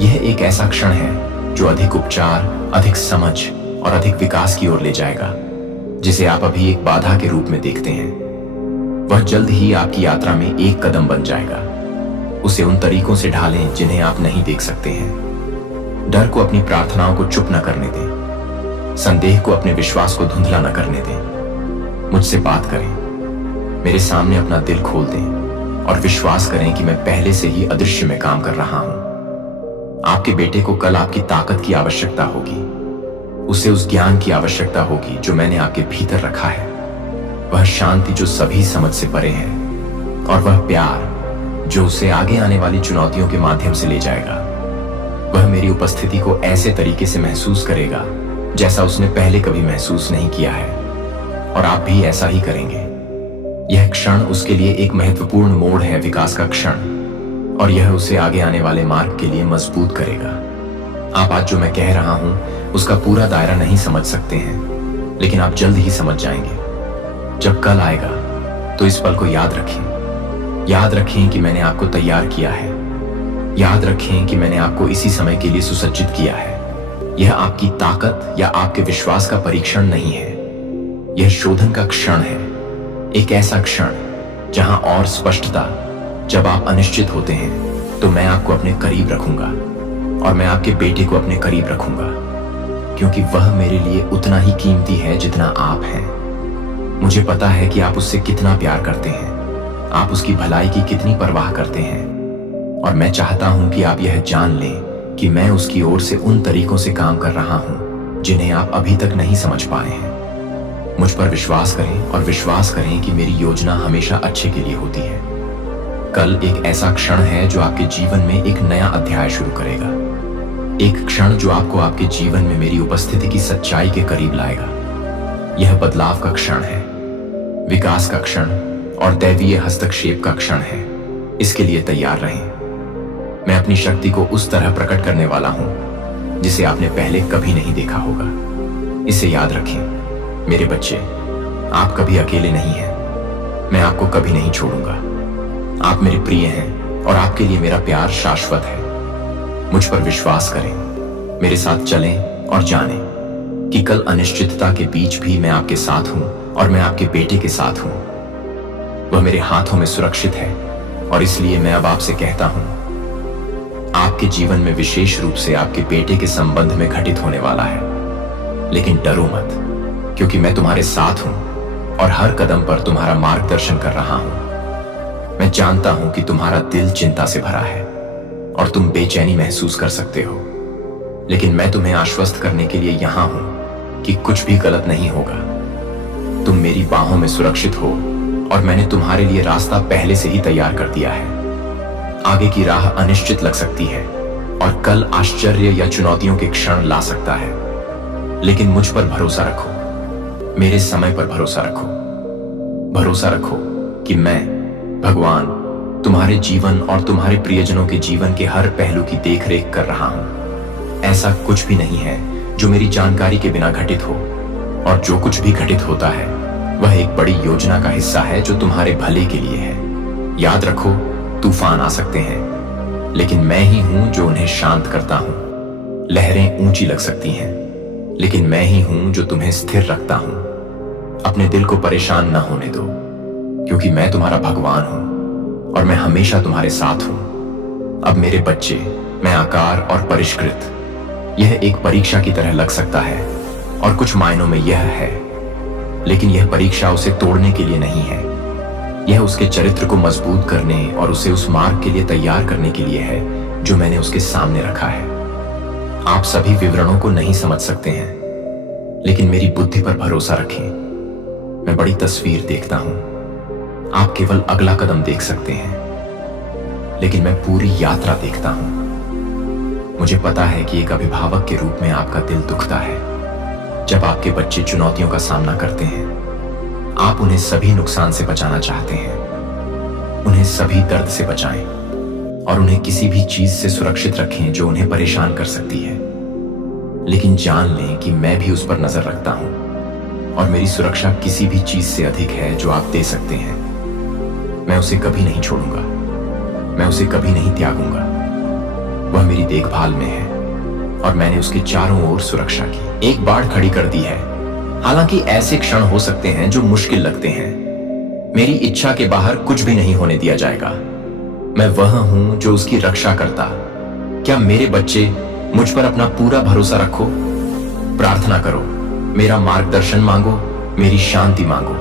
यह एक ऐसा क्षण है जो अधिक उपचार, अधिक समझ और अधिक विकास की ओर ले जाएगा, जिसे आप अभी एक बाधा के रूप में देखते हैं। वह जल्द ही आपकी यात्रा में एक कदम बन जाएगा। उसे उन तरीकों से ढालें जिन्हें आप नहीं देख सकते हैं। डर को अपनी प्रार्थनाओं को चुप न करने दें। संदेह को अपने विश्वास को धुंधला न करने दें। मुझसे बात करें, मेरे सामने अपना दिल खोल दें और विश्वास करें कि मैं पहले से ही अदृश्य में काम कर रहा हूं। आपके बेटे को कल आपकी ताकत की आवश्यकता होगी। उसे उस ज्ञान की आवश्यकता होगी जो मैंने आपके भीतर रखा है। वह शांति जो सभी समझ से परे है, और वह प्यार जो उसे आगे आने वाली चुनौतियों के माध्यम से ले जाएगा। वह मेरी उपस्थिति को ऐसे तरीके से महसूस करेगा जैसा उसने पहले कभी महसूस नहीं किया है, और आप भी ऐसा ही करेंगे। यह क्षण उसके लिए एक महत्वपूर्ण मोड़ है, विकास का क्षण, और यह उसे आगे आने वाले मार्ग के लिए मजबूत करेगा। आप आज जो मैं कह रहा हूं उसका पूरा दायरा नहीं समझ सकते हैं, लेकिन आप जल्द ही समझ जाएंगे। जब कल आएगा तो इस पल को याद रखें। याद रखें कि मैंने आपको तैयार किया है। याद रखें कि मैंने आपको इसी समय के लिए सुसज्जित किया है। यह आपकी ताकत या आपके विश्वास का परीक्षण नहीं है, यह शोधन का क्षण है। एक ऐसा क्षण जहां और स्पष्टता, जब आप अनिश्चित होते हैं तो मैं आपको अपने करीब रखूंगा, और मैं आपके बेटे को अपने करीब रखूंगा, क्योंकि वह मेरे लिए उतना ही कीमती है जितना आप हैं। मुझे पता है कि आप उससे कितना प्यार करते हैं, आप उसकी भलाई की कितनी परवाह करते हैं, और मैं चाहता हूं कि आप यह जान लें कि मैं उसकी ओर से उन तरीकों से काम कर रहा हूं जिन्हें आप अभी तक नहीं समझ पाए हैं। मुझ पर विश्वास करें, और विश्वास करें कि मेरी योजना हमेशा अच्छे के लिए होती है। कल एक ऐसा क्षण है जो आपके जीवन में एक नया अध्याय शुरू करेगा। एक क्षण जो आपको आपके जीवन में मेरी उपस्थिति की सच्चाई के करीब लाएगा। यह बदलाव का क्षण है, विकास का क्षण और दैवीय हस्तक्षेप का क्षण है। इसके लिए तैयार रहें। मैं अपनी शक्ति को उस तरह प्रकट करने वाला हूं जिसे आपने पहले कभी नहीं देखा होगा। इसे याद रखें मेरे बच्चे, आप कभी अकेले नहीं हैं। मैं आपको कभी नहीं छोड़ूंगा। आप मेरे प्रिय हैं और आपके लिए मेरा प्यार शाश्वत है। मुझ पर विश्वास करें, मेरे साथ चलें और जानें कि कल अनिश्चितता के बीच भी मैं आपके साथ हूं और मैं आपके बेटे के साथ हूं। वह मेरे हाथों में सुरक्षित है और इसलिए मैं अब आपसे कहता हूं, आपके जीवन में विशेष रूप से आपके बेटे के संबंध में घटित होने वाला है। लेकिन डरो मत, क्योंकि मैं तुम्हारे साथ हूं और हर कदम पर तुम्हारा मार्गदर्शन कर रहा हूं। मैं जानता हूं कि तुम्हारा दिल चिंता से भरा है और तुम बेचैनी महसूस कर सकते हो, लेकिन मैं तुम्हें आश्वस्त करने के लिए यहां हूं कि कुछ भी गलत नहीं होगा। तुम मेरी बाहों में सुरक्षित हो और मैंने तुम्हारे लिए रास्ता पहले से ही तैयार कर दिया है। आगे की राह अनिश्चित लग सकती है और कल आश्चर्य या चुनौतियों के क्षण ला सकता है, लेकिन मुझ पर भरोसा रखो, मेरे समय पर भरोसा रखो। भरोसा रखो कि मैं भगवान तुम्हारे जीवन और तुम्हारे प्रियजनों के जीवन के हर पहलू की देखरेख कर रहा हूं। ऐसा कुछ भी नहीं है जो मेरी जानकारी के बिना घटित हो, और जो कुछ भी घटित होता है वह एक बड़ी योजना का हिस्सा है जो तुम्हारे भले के लिए है। याद रखो, तूफान आ सकते हैं, लेकिन मैं ही हूं जो उन्हें शांत करता हूं। लहरें ऊंची लग सकती हैं, लेकिन मैं ही हूं जो तुम्हें स्थिर रखता हूं। अपने दिल को परेशान न होने दो, क्योंकि मैं तुम्हारा भगवान हूं और मैं हमेशा तुम्हारे साथ हूं। अब मेरे बच्चे, मैं आकार और परिष्कृत, यह एक परीक्षा की तरह लग सकता है और कुछ मायनों में यह है, लेकिन यह परीक्षा उसे तोड़ने के लिए नहीं है। यह उसके चरित्र को मजबूत करने और उसे उस मार्ग के लिए तैयार करने के लिए है जो मैंने उसके सामने रखा है। आप सभी विवरणों को नहीं समझ सकते हैं, लेकिन मेरी बुद्धि पर भरोसा रखें। मैं बड़ी तस्वीर देखता हूं, आप केवल अगला कदम देख सकते हैं, लेकिन मैं पूरी यात्रा देखता हूं। मुझे पता है कि एक अभिभावक के रूप में आपका दिल दुखता है जब आपके बच्चे चुनौतियों का सामना करते हैं। आप उन्हें सभी नुकसान से बचाना चाहते हैं, उन्हें सभी दर्द से बचाएं और उन्हें किसी भी चीज से सुरक्षित रखें जो उन्हें परेशान कर सकती है। लेकिन जान लें कि मैं भी उस पर नजर रखता हूं और मेरी सुरक्षा किसी भी चीज से अधिक है जो आप दे सकते हैं। मैं उसे कभी नहीं छोड़ूंगा, मैं उसे कभी नहीं त्यागूंगा। वह मेरी देखभाल में है और मैंने उसके चारों ओर सुरक्षा की एक बाड़ खड़ी कर दी है। हालांकि ऐसे क्षण हो सकते हैं जो मुश्किल लगते हैं। मेरी इच्छा के बाहर कुछ भी नहीं होने दिया जाएगा। मैं वह हूं जो उसकी रक्षा करता। क्या मेरे बच्चे, मुझ पर अपना पूरा भरोसा रखो। प्रार्थना करो, मेरा मार्गदर्शन मांगो, मेरी शांति मांगो।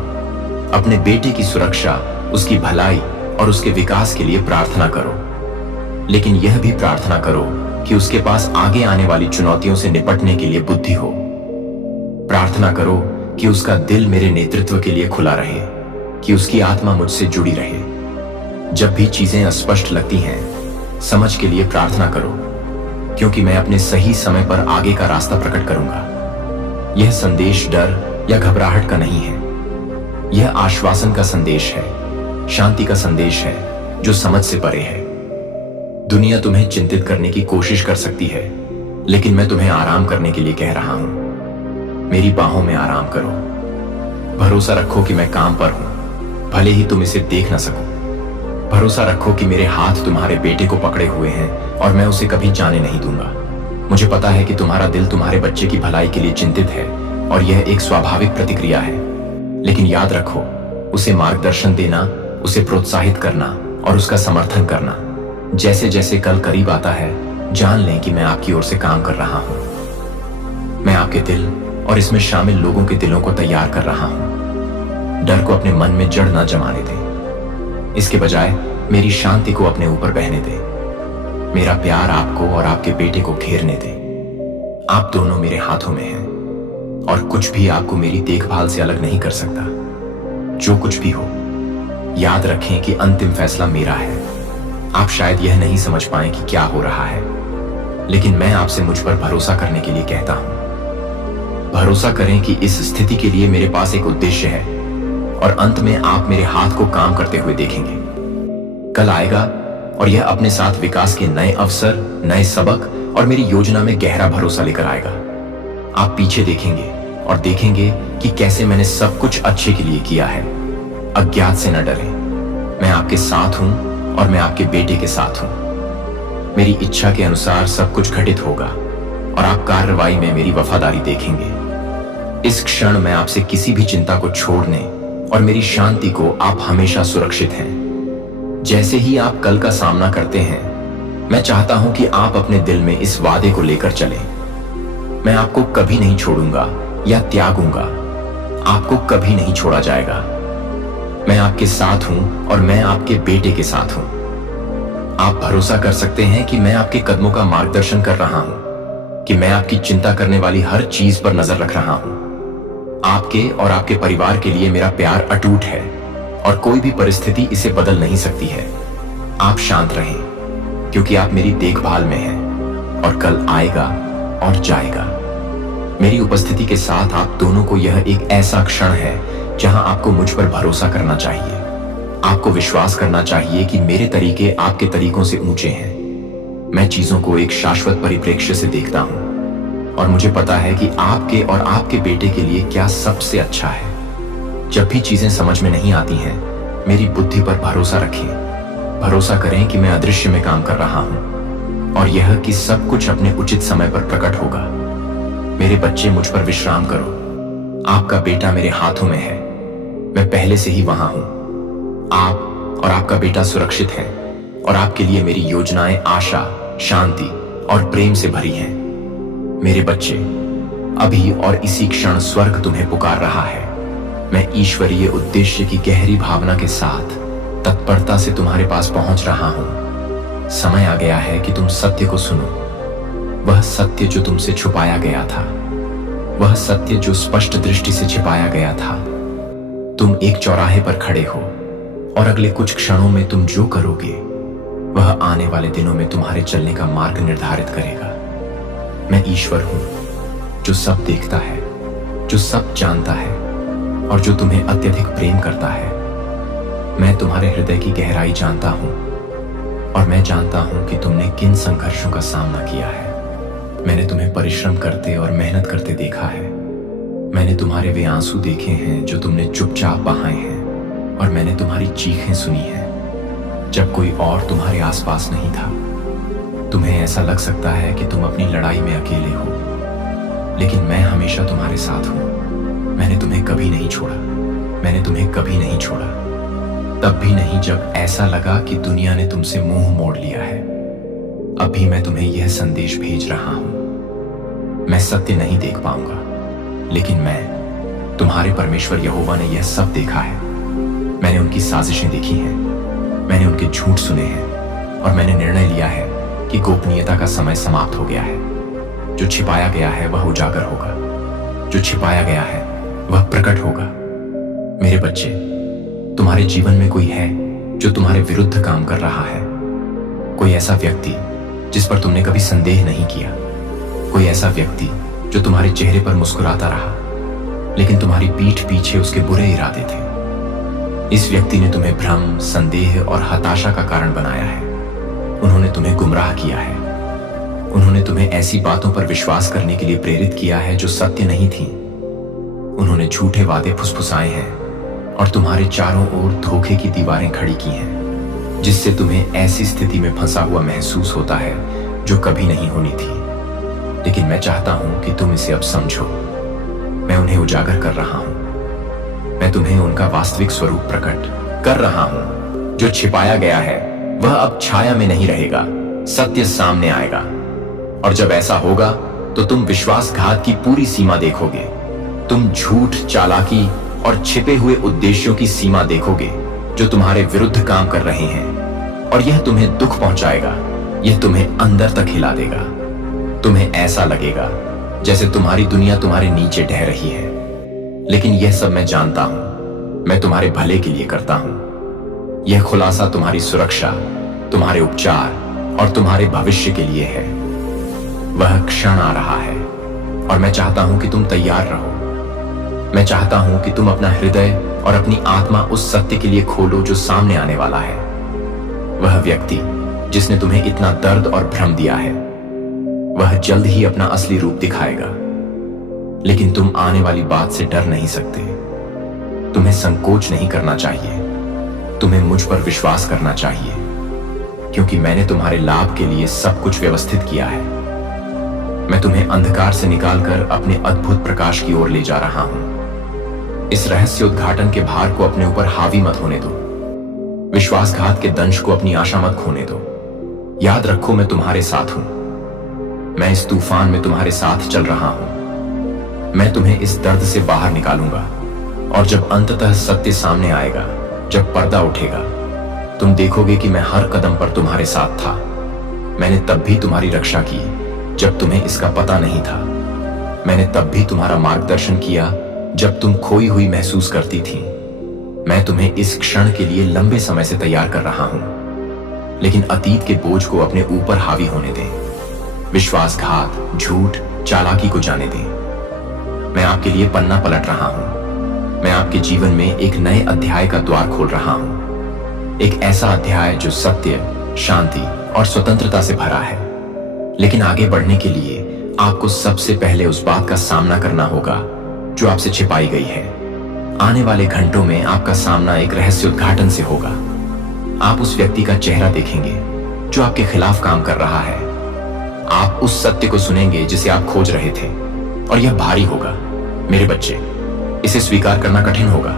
अपने बेटे की सुरक्षा, उसकी भलाई और उसके विकास के लिए प्रार्थना करो, लेकिन यह भी प्रार्थना करो कि उसके पास आगे आने वाली चुनौतियों से निपटने के लिए बुद्धि हो। प्रार्थना करो कि उसका दिल मेरे नेतृत्व के लिए खुला रहे, कि उसकी आत्मा मुझसे जुड़ी रहे। जब भी चीजें अस्पष्ट लगती हैं, समझ के लिए प्रार्थना करो, क्योंकि मैं अपने सही समय पर आगे का रास्ता प्रकट करूंगा। यह संदेश डर या घबराहट का नहीं है, यह आश्वासन का संदेश है, शांति का संदेश है जो समझ से परे है। दुनिया तुम्हें चिंतित करने की कोशिश कर सकती है, लेकिन मैं तुम्हें आराम करने के लिए कह रहा हूं। मेरी बाहों में आराम करो। भरोसा रखो कि मैं काम पर हूं, भले ही तुम इसे देख ना सको। भरोसा रखो कि मेरे हाथ तुम्हारे बेटे को पकड़े हुए हैं और मैं उसे कभी जाने नहीं दूंगा। मुझे पता है कि तुम्हारा दिल तुम्हारे बच्चे की भलाई के लिए चिंतित है और यह एक स्वाभाविक प्रतिक्रिया है, लेकिन याद रखो, उसे मार्गदर्शन देना, उसे प्रोत्साहित करना और उसका समर्थन करना जैसे जैसे कल करीब आता है, जान लें कि मैं आपकी ओर से काम कर रहा हूं। मैं आपके दिल और इसमें शामिल लोगों के दिलों को तैयार कर रहा हूं। डर को अपने मन में जड़ न जमाने दें, इसके बजाय मेरी शांति को अपने ऊपर बहने दें। मेरा प्यार आपको और आपके बेटे को घेरने दें। आप दोनों मेरे हाथों में हैं और कुछ भी आपको मेरी देखभाल से अलग नहीं कर सकता। जो कुछ भी हो, याद रखें कि अंतिम फैसला मेरा है। आप शायद यह नहीं समझ पाए कि क्या हो रहा है, लेकिन मैं आपसे मुझ पर भरोसा करने के लिए कहता हूं। भरोसा करें कि इस स्थिति के लिए मेरे पास एक उद्देश्य है और अंत में आप मेरे हाथ को काम करते हुए देखेंगे। कल आएगा और यह अपने साथ विकास के नए अवसर, नए सबक और मेरी योजना में गहरा भरोसा लेकर आएगा। आप पीछे देखेंगे और देखेंगे कि कैसे मैंने सब कुछ अच्छे के लिए किया है। अज्ञात से न डरें, मैं आपके साथ हूं और मैं आपके बेटे के साथ हूं। मेरी इच्छा के अनुसार सब कुछ घटित होगा और आप कार्रवाई में मेरी वफादारी देखेंगे। इस क्षण मैं आपसे किसी भी चिंता को छोड़ने और मेरी शांति को आप हमेशा सुरक्षित हैं। जैसे ही आप कल का सामना करते हैं, मैं चाहता हूं कि आप अपने दिल में इस वादे को लेकर चलें। मैं आपको कभी नहीं छोड़ूंगा या त्यागूंगा। आपको कभी नहीं छोड़ा जाएगा। मैं आपके साथ हूं और मैं आपके बेटे के साथ हूं। आप भरोसा कर सकते हैं कि मैं आपके कदमों का मार्गदर्शन कर रहा हूं, कि मैं आपकी चिंता करने वाली हर चीज पर नजर रख रहा हूं। आपके और आपके परिवार के लिए मेरा प्यार अटूट है और कोई भी परिस्थिति इसे बदल नहीं सकती है। आप शांत रहें, क्योंकि आप मेरी देखभाल में हैं और कल आएगा और जाएगा। मेरी उपस्थिति के साथ आप दोनों को यह एक ऐसा क्षण है जहां आपको मुझ पर भरोसा करना चाहिए। आपको विश्वास करना चाहिए कि मेरे तरीके आपके तरीकों से ऊंचे हैं। मैं चीजों को एक शाश्वत परिप्रेक्ष्य से देखता हूं और मुझे पता है कि आपके और आपके बेटे के लिए क्या सबसे अच्छा है। जब भी चीजें समझ में नहीं आती हैं, मेरी बुद्धि पर भरोसा रखें। भरोसा करें कि मैं अदृश्य में काम कर रहा हूं और यह कि सब कुछ अपने उचित समय पर प्रकट होगा। मेरे बच्चे, मुझ पर विश्राम करो। आपका बेटा मेरे हाथों में है। मैं पहले से ही वहां हूं। आप और आपका बेटा सुरक्षित हैं और आपके लिए मेरी योजनाएं आशा, शांति और प्रेम से भरी हैं। मेरे बच्चे, अभी और इसी क्षण स्वर्ग तुम्हें पुकार रहा है। मैं ईश्वरीय उद्देश्य की गहरी भावना के साथ तत्परता से तुम्हारे पास पहुंच रहा हूं। समय आ गया है कि तुम सत्य को सुनो। वह सत्य जो तुमसे छुपाया गया था, वह सत्य जो स्पष्ट दृष्टि से छिपाया गया था। तुम एक चौराहे पर खड़े हो और अगले कुछ क्षणों में तुम जो करोगे वह आने वाले दिनों में तुम्हारे चलने का मार्ग निर्धारित करेगा। मैं ईश्वर हूं जो सब देखता है, जो सब जानता है और जो तुम्हें अत्यधिक प्रेम करता है। मैं तुम्हारे हृदय की गहराई जानता हूं और मैं जानता हूं कि तुमने किन संघर्षों का सामना किया है। मैंने तुम्हें परिश्रम करते और मेहनत करते देखा है। मैंने तुम्हारे वे आंसू देखे हैं जो तुमने चुपचाप बहाए हैं और मैंने तुम्हारी चीखें सुनी हैं जब कोई और तुम्हारे आसपास नहीं था। तुम्हें ऐसा लग सकता है कि तुम अपनी लड़ाई में अकेले हो, लेकिन मैं हमेशा तुम्हारे साथ हूं। मैंने तुम्हें कभी नहीं छोड़ा। मैंने तुम्हें कभी नहीं छोड़ा, तब भी नहीं जब ऐसा लगा कि दुनिया ने तुमसे मुंह मोड़ लिया है। अभी मैं तुम्हें यह संदेश भेज रहा हूं। मैं सत्य नहीं देख पाऊंगा, लेकिन मैं, तुम्हारे परमेश्वर यहोवा ने यह सब देखा है। मैंने उनकी साजिशें देखी हैं, मैंने उनके झूठ सुने हैं और मैंने निर्णय लिया है कि गोपनीयता का समय समाप्त हो गया है। जो छिपाया गया है वह उजागर होगा, जो छिपाया गया है वह प्रकट होगा। मेरे बच्चे, तुम्हारे जीवन में कोई है जो तुम्हारे विरुद्ध काम कर रहा है। कोई ऐसा व्यक्ति जिस पर तुमने कभी संदेह नहीं किया। कोई ऐसा व्यक्ति जो तुम्हारे चेहरे पर मुस्कुराता रहा, लेकिन तुम्हारी पीठ पीछे उसके बुरे इरादे थे। इस व्यक्ति ने तुम्हें भ्रम, संदेह और हताशा का कारण बनाया है। उन्होंने तुम्हें गुमराह किया है। उन्होंने तुम्हें ऐसी बातों पर विश्वास करने के लिए प्रेरित किया है जो सत्य नहीं थी। उन्होंने झूठे वादे फुसफुसाए हैं और तुम्हारे चारों ओर धोखे की दीवारें खड़ी की हैं, जिससे तुम्हें ऐसी स्थिति में फंसा हुआ महसूस होता है जो कभी नहीं होनी थी। लेकिन मैं चाहता हूं कि तुम इसे अब समझो। मैं उन्हें उजागर कर रहा हूं। मैं तुम्हें उनका वास्तविक स्वरूप प्रकट कर रहा हूं। जो छिपाया गया है वह अब छाया में नहीं रहेगा, सत्य सामने आएगा। और जब ऐसा होगा तो तुम विश्वासघात की पूरी सीमा देखोगे। तुम झूठ, चालाकी और छिपे हुए उद्देश्यों की सीमा देखोगे जो तुम्हारे विरुद्ध काम कर रहे हैं। और यह तुम्हें दुख पहुंचाएगा। यह तुम्हें अंदर तक हिला देगा। तुम्हें ऐसा लगेगा जैसे तुम्हारी दुनिया तुम्हारे नीचे ढह रही है। लेकिन यह सब मैं जानता हूं। मैं तुम्हारे भले के लिए करता हूं। यह खुलासा तुम्हारी सुरक्षा, तुम्हारे उपचार और तुम्हारे भविष्य के लिए है। वह क्षण आ रहा है और मैं चाहता हूं कि तुम तैयार रहो। मैं चाहता हूं कि तुम अपना हृदय और अपनी आत्मा उस सत्य के लिए खोलो जो सामने आने वाला है। वह व्यक्ति जिसने तुम्हें इतना दर्द और भ्रम दिया है, वह जल्द ही अपना असली रूप दिखाएगा। लेकिन तुम आने वाली बात से डर नहीं सकते। तुम्हें संकोच नहीं करना चाहिए। तुम्हें मुझ पर विश्वास करना चाहिए, क्योंकि मैंने तुम्हारे लाभ के लिए सब कुछ व्यवस्थित किया है। मैं तुम्हें अंधकार से निकालकर अपने अद्भुत प्रकाश की ओर ले जा रहा हूं। इस रहस्योद्घाटन के भार को अपने ऊपर हावी मत होने दो। विश्वासघात के दंश को अपनी आशा मत खोने दो। याद रखो, मैं तुम्हारे साथ हूं। मैं इस तूफान में तुम्हारे साथ चल रहा हूं। मैं तुम्हें इस दर्द से बाहर निकालूंगा, और जब अंततः सत्य सामने आएगा, जब पर्दा उठेगा, तुम देखोगे कि मैं हर कदम पर तुम्हारे साथ था। मैंने तब भी तुम्हारी रक्षा की जब तुम्हें इसका पता नहीं था। मैंने तब भी तुम्हारा मार्गदर्शन किया जब तुम खोई हुई महसूस करती थी। मैं तुम्हें इस क्षण के लिए लंबे समय से तैयार कर रहा हूं। लेकिन अतीत के बोझ को अपने ऊपर हावी होने दें। विश्वासघात, झूठ, चालाकी को जाने दें। मैं आपके लिए पन्ना पलट रहा हूं। मैं आपके जीवन में एक नए अध्याय का द्वार खोल रहा हूं। एक ऐसा अध्याय जो सत्य, शांति और स्वतंत्रता से भरा है। लेकिन आगे बढ़ने के लिए आपको सबसे पहले उस बात का सामना करना होगा जो आपसे छिपाई गई है। आने वाले घंटों में आपका सामना एक रहस्योद्घाटन से होगा। आप उस व्यक्ति का चेहरा देखेंगे जो आपके खिलाफ काम कर रहा है। आप उस सत्य को सुनेंगे जिसे आप खोज रहे थे, और यह भारी होगा मेरे बच्चे। इसे स्वीकार करना कठिन होगा,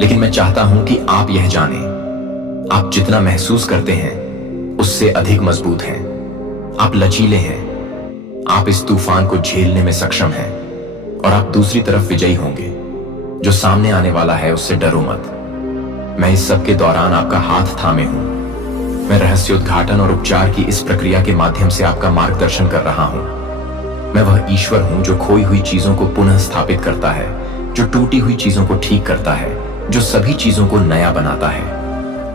लेकिन मैं चाहता हूं कि आप यह जानें, आप जितना महसूस करते हैं उससे अधिक मजबूत हैं। आप लचीले हैं। आप इस तूफान को झेलने में सक्षम हैं, और आप दूसरी तरफ विजयी होंगे। जो सामने आने वाला है उससे डरो मत। मैं इस सब के दौरान आपका हाथ थामे हूं। मैं रहस्योद्घाटन और उपचार की इस प्रक्रिया के माध्यम से आपका मार्गदर्शन कर रहा हूं। मैं वह ईश्वर हूं जो खोई हुई चीजों को पुनः स्थापित करता है, जो टूटी हुई चीजों को ठीक करता है, जो सभी चीजों को नया बनाता है।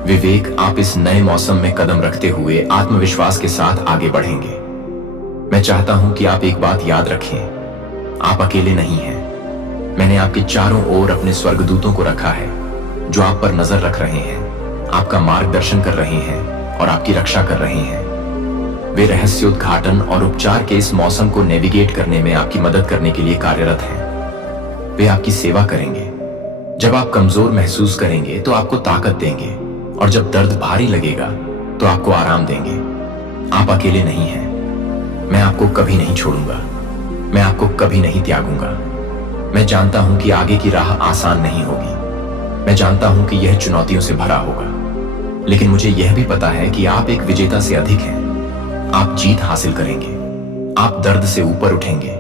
विवेक, आप इस नए मौसम में कदम रखते हुए आत्मविश्वास के साथ आगे बढ़ेंगे। मैं चाहता हूं कि आप एक बात याद रखें, आप अकेले नहीं हैं। मैंने आपके चारों ओर अपने स्वर्गदूतों को रखा है, जो आप पर नजर रख रहे हैं, आपका मार्गदर्शन कर रहे हैं और आपकी रक्षा कर रहे हैं। वे रहस्योद्घाटन और उपचार के इस मौसम को नेविगेट करने में आपकी मदद करने के लिए कार्यरत हैं। वे आपकी सेवा करेंगे। जब आप कमजोर महसूस करेंगे तो आपको ताकत देंगे, और जब दर्द भारी लगेगा तो आपको आराम देंगे। आप अकेले नहीं हैं। मैं आपको कभी नहीं छोड़ूंगा। मैं आपको कभी नहीं त्यागूंगा। मैं जानता हूं कि आगे की राह आसान नहीं होगी। मैं जानता हूं कि यह चुनौतियों से भरा होगा, लेकिन मुझे यह भी पता है कि आप एक विजेता से अधिक हैं। आप जीत हासिल करेंगे। आप दर्द से ऊपर उठेंगे।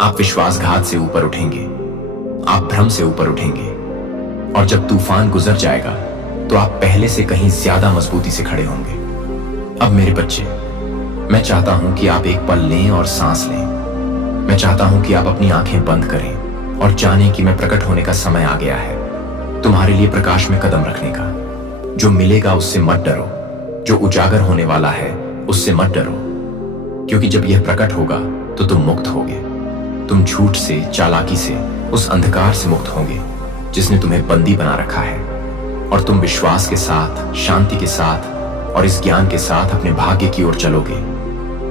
आप विश्वासघात से ऊपर उठेंगे। आप भ्रम से ऊपर उठेंगे, और जब तूफान गुजर जाएगा तो आप पहले से कहीं ज्यादा मजबूती से खड़े होंगे। अब मेरे बच्चे, मैं चाहता हूं कि आप एक पल लें और सांस लें। मैं चाहता हूं कि आप अपनी आंखें बंद करें और जानें कि मैं प्रकट होने का समय आ गया है। तुम्हारे लिए प्रकाश में कदम रखने का। जो मिलेगा उससे मत डरो। जो उजागर होने वाला है उससे मत डरो, क्योंकि जब यह प्रकट होगा तो तुम मुक्त होगे। तुम झूठ से, चालाकी से, उस अंधकार से मुक्त होंगे जिसने तुम्हें बंदी बना रखा है, और तुम विश्वास के साथ, शांति के साथ और इस ज्ञान के साथ अपने भाग्य की ओर चलोगे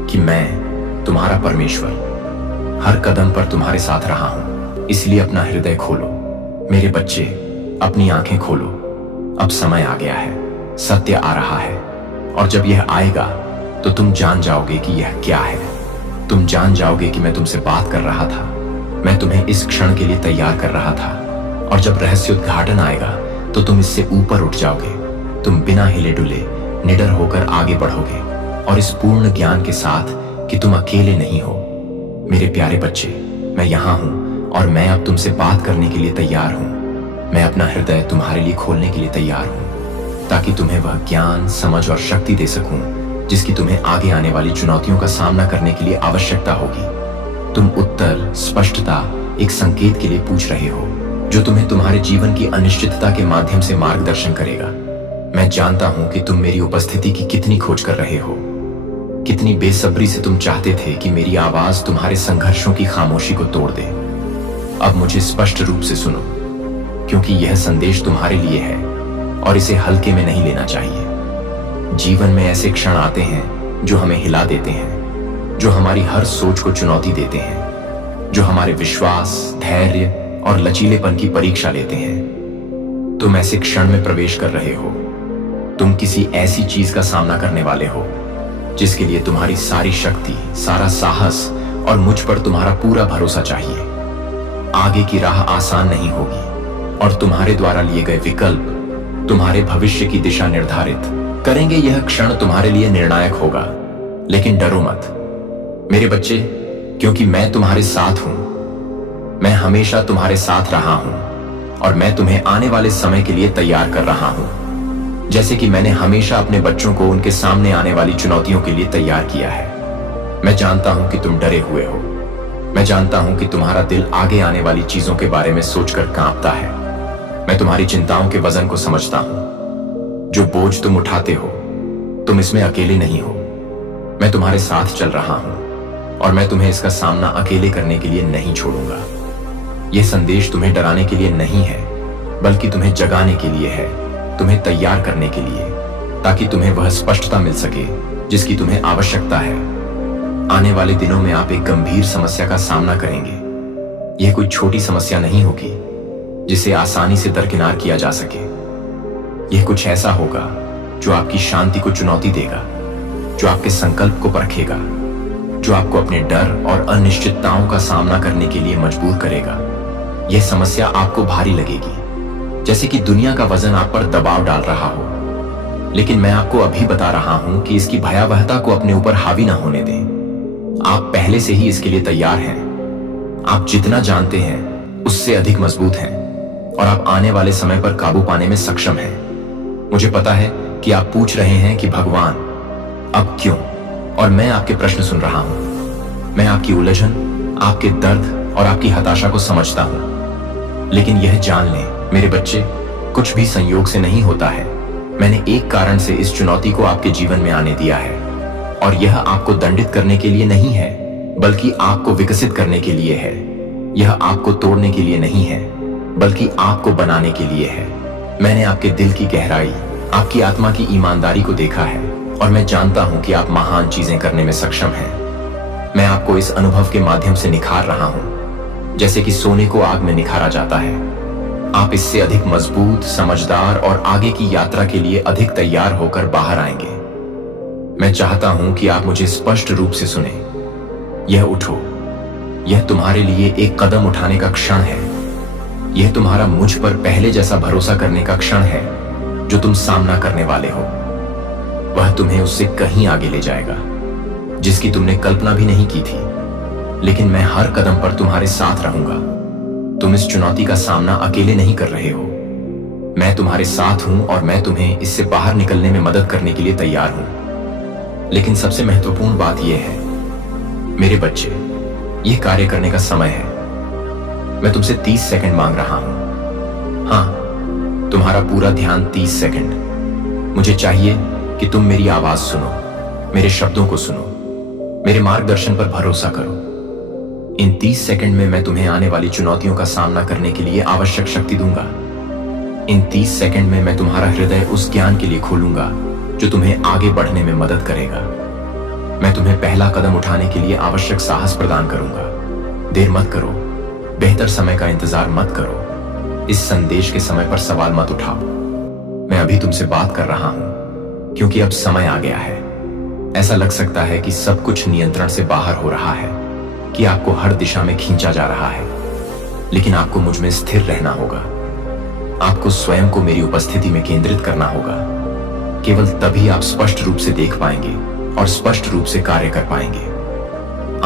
कि मैं तुम्हारा परमेश्वर हर कदम पर तुम्हारे साथ रहा हूं। इसलिए अपना हृदय खोलो मेरे बच्चे, अपनी आंखें खोलो। अब समय आ गया है। सत्य आ रहा है, और जब यह आएगा तो तुम जान जाओगे कि यह क्या है। तुम जान जाओगे कि मैं तुमसे बात कर रहा था। मैं तुम्हें इस क्षण के लिए तैयार कर रहा था, और जब रहस्योद्घाटन आएगा तो तुम इससे ऊपर उठ जाओगे। तुम बिना हिले डुले निडर होकर आगे बढ़ोगे, और इस पूर्ण ज्ञान के साथ कि तुम अकेले नहीं हो। मेरे प्यारे बच्चे, मैं यहाँ हूँ, और मैं अब तुमसे बात करने के लिए तैयार हूँ। मैं अपना हृदय तुम्हारे लिए खोलने के लिए तैयार हूँ, ताकि तुम्हें वह ज्ञान, समझ और शक्ति दे सकूं जिसकी तुम्हें आगे आने वाली चुनौतियों का सामना करने के लिए आवश्यकता होगी। तुम उत्तर, स्पष्टता, एक संकेत के लिए पूछ रहे हो, जो तुम्हें तुम्हारे जीवन की अनिश्चितता के माध्यम से मार्गदर्शन करेगा। मैं जानता हूं कि तुम मेरी उपस्थिति की कितनी खोज कर रहे हो, कितनी बेसब्री से तुम चाहते थे कि मेरी आवाज तुम्हारे संघर्षों की खामोशी को तोड़ दे। अब मुझे स्पष्ट रूप से सुनो, क्योंकि यह संदेश तुम्हारे लिए है और इसे हल्के में नहीं लेना चाहिए। जीवन में ऐसे क्षण आते हैं जो हमें हिला देते हैं, जो हमारी हर सोच को चुनौती देते हैं, जो हमारे विश्वास, धैर्य और लचीलेपन की परीक्षा लेते हैं। तुम ऐसे क्षण में प्रवेश कर रहे हो। तुम किसी ऐसी चीज का सामना करने वाले हो जिसके लिए तुम्हारी सारी शक्ति, सारा साहस और मुझ पर तुम्हारा पूरा भरोसा चाहिए। आगे की राह आसान नहीं होगी और तुम्हारे द्वारा लिए गए विकल्प तुम्हारे भविष्य की दिशा निर्धारित करेंगे। यह क्षण तुम्हारे लिए निर्णायक होगा, लेकिन डरो मत मेरे बच्चे, क्योंकि मैं तुम्हारे साथ हूं। मैं हमेशा तुम्हारे साथ रहा हूं और मैं तुम्हें आने वाले समय के लिए तैयार कर रहा हूं, जैसे कि मैंने हमेशा अपने बच्चों को उनके सामने आने वाली चुनौतियों के लिए तैयार किया है। मैं जानता हूं कि तुम डरे हुए हो। मैं जानता हूं कि तुम्हारा दिल आगे आने वाली चीजों के बारे में सोचकर कांपता है। मैं तुम्हारी चिंताओं के वजन को समझता हूं। जो बोझ तुम उठाते हो, तुम इसमें अकेले नहीं हो। मैं तुम्हारे साथ चल रहा हूं और मैं तुम्हें इसका सामना अकेले करने के लिए नहीं छोड़ूंगा। यह संदेश तुम्हें डराने के लिए नहीं है, बल्कि तुम्हें जगाने के लिए है, तुम्हें तैयार करने के लिए, ताकि तुम्हें वह स्पष्टता मिल सके जिसकी तुम्हें आवश्यकता है। आने वाले दिनों में आप एक गंभीर समस्या का सामना करेंगे। यह कोई छोटी समस्या नहीं होगी जिसे आसानी से दरकिनार किया जा सके। यह कुछ ऐसा होगा जो आपकी शांति को चुनौती देगा, जो आपके संकल्प को परखेगा, जो आपको अपने डर और अनिश्चितताओं का सामना करने के लिए मजबूर करेगा। यह समस्या आपको भारी लगेगी, जैसे कि दुनिया का वजन आप पर दबाव डाल रहा हो, लेकिन मैं आपको अभी बता रहा हूं कि इसकी भयावहता को अपने ऊपर हावी ना होने दें। आप पहले से ही इसके लिए तैयार हैं। आप जितना जानते हैं उससे अधिक मजबूत हैं और आप आने वाले समय पर काबू पाने में सक्षम हैं। मुझे पता है कि आप पूछ रहे हैं कि भगवान अब क्यों, और मैं आपके प्रश्न सुन रहा हूं। मैं आपकी उलझन, आपके दर्द और आपकी हताशा को समझता हूं, लेकिन यह जान लें मेरे बच्चे, कुछ भी संयोग से नहीं होता है। मैंने एक कारण से इस चुनौती को आपके जीवन में आने दिया है, और यह आपको दंडित करने के लिए नहीं है, बल्कि आपको विकसित करने के लिए है। यह आपको तोड़ने के लिए नहीं है, बल्कि आपको बनाने के लिए है। मैंने आपके दिल की गहराई, आपकी आत्मा की ईमानदारी को देखा है, और मैं जानता हूं कि आप महान चीजें करने में सक्षम हैं। मैं आपको इस अनुभव के माध्यम से निखार रहा हूं, जैसे कि सोने को आग में निखारा जाता है। आप इससे अधिक मजबूत, समझदार और आगे की यात्रा के लिए अधिक तैयार होकर बाहर आएंगे। मैं चाहता हूं कि आप मुझे स्पष्ट रूप से सुने। यह उठो। यह तुम्हारे लिए एक कदम उठाने का क्षण है। यह तुम्हारा मुझ पर पहले जैसा भरोसा करने का क्षण है जो तुम सामना करने वाले हो। वह तुम्हें उससे कहीं आगे ले जाएगा जिसकी तुमने कल्पना भी नहीं की थी, लेकिन मैं हर कदम पर तुम्हारे साथ रहूंगा। तुम इस चुनौती का सामना अकेले नहीं कर रहे हो। मैं तुम्हारे साथ हूं और मैं तुम्हें इससे बाहर निकलने में मदद करने के लिए तैयार हूं। लेकिन सबसे महत्वपूर्ण बात यह है मेरे बच्चे, यह कार्य करने का समय है। मैं तुमसे 30 सेकंड मांग रहा हूं। हां, तुम्हारा पूरा ध्यान 30 सेकंड। मुझे चाहिए कि तुम मेरी आवाज सुनो, मेरे शब्दों को सुनो, मेरे मार्गदर्शन पर भरोसा करो। इन 30 सेकंड में मैं तुम्हें आने वाली चुनौतियों का सामना करने के लिए आवश्यक शक्ति दूंगा। इन 30 सेकंड में मैं तुम्हारा हृदय उस ज्ञान के लिए खोलूंगा जो तुम्हें आगे बढ़ने में मदद करेगा। मैं तुम्हें पहला कदम उठाने के लिए आवश्यक साहस प्रदान करूंगा। देर मत करो, बेहतर समय का इंतजार मत करो। इस संदेश के समय पर सवाल मत उठाओ। मैं अभी तुमसे बात कर रहा हूं क्योंकि अब समय आ गया है। ऐसा लग सकता है कि सब कुछ नियंत्रण से बाहर हो रहा है, कि आपको हर दिशा में खींचा जा रहा है, लेकिन आपको मुझ में स्थिर रहना होगा। आपको स्वयं को मेरी उपस्थिति में केंद्रित करना होगा। केवल तभी आप स्पष्ट रूप से देख पाएंगे और स्पष्ट रूप से कार्य कर पाएंगे।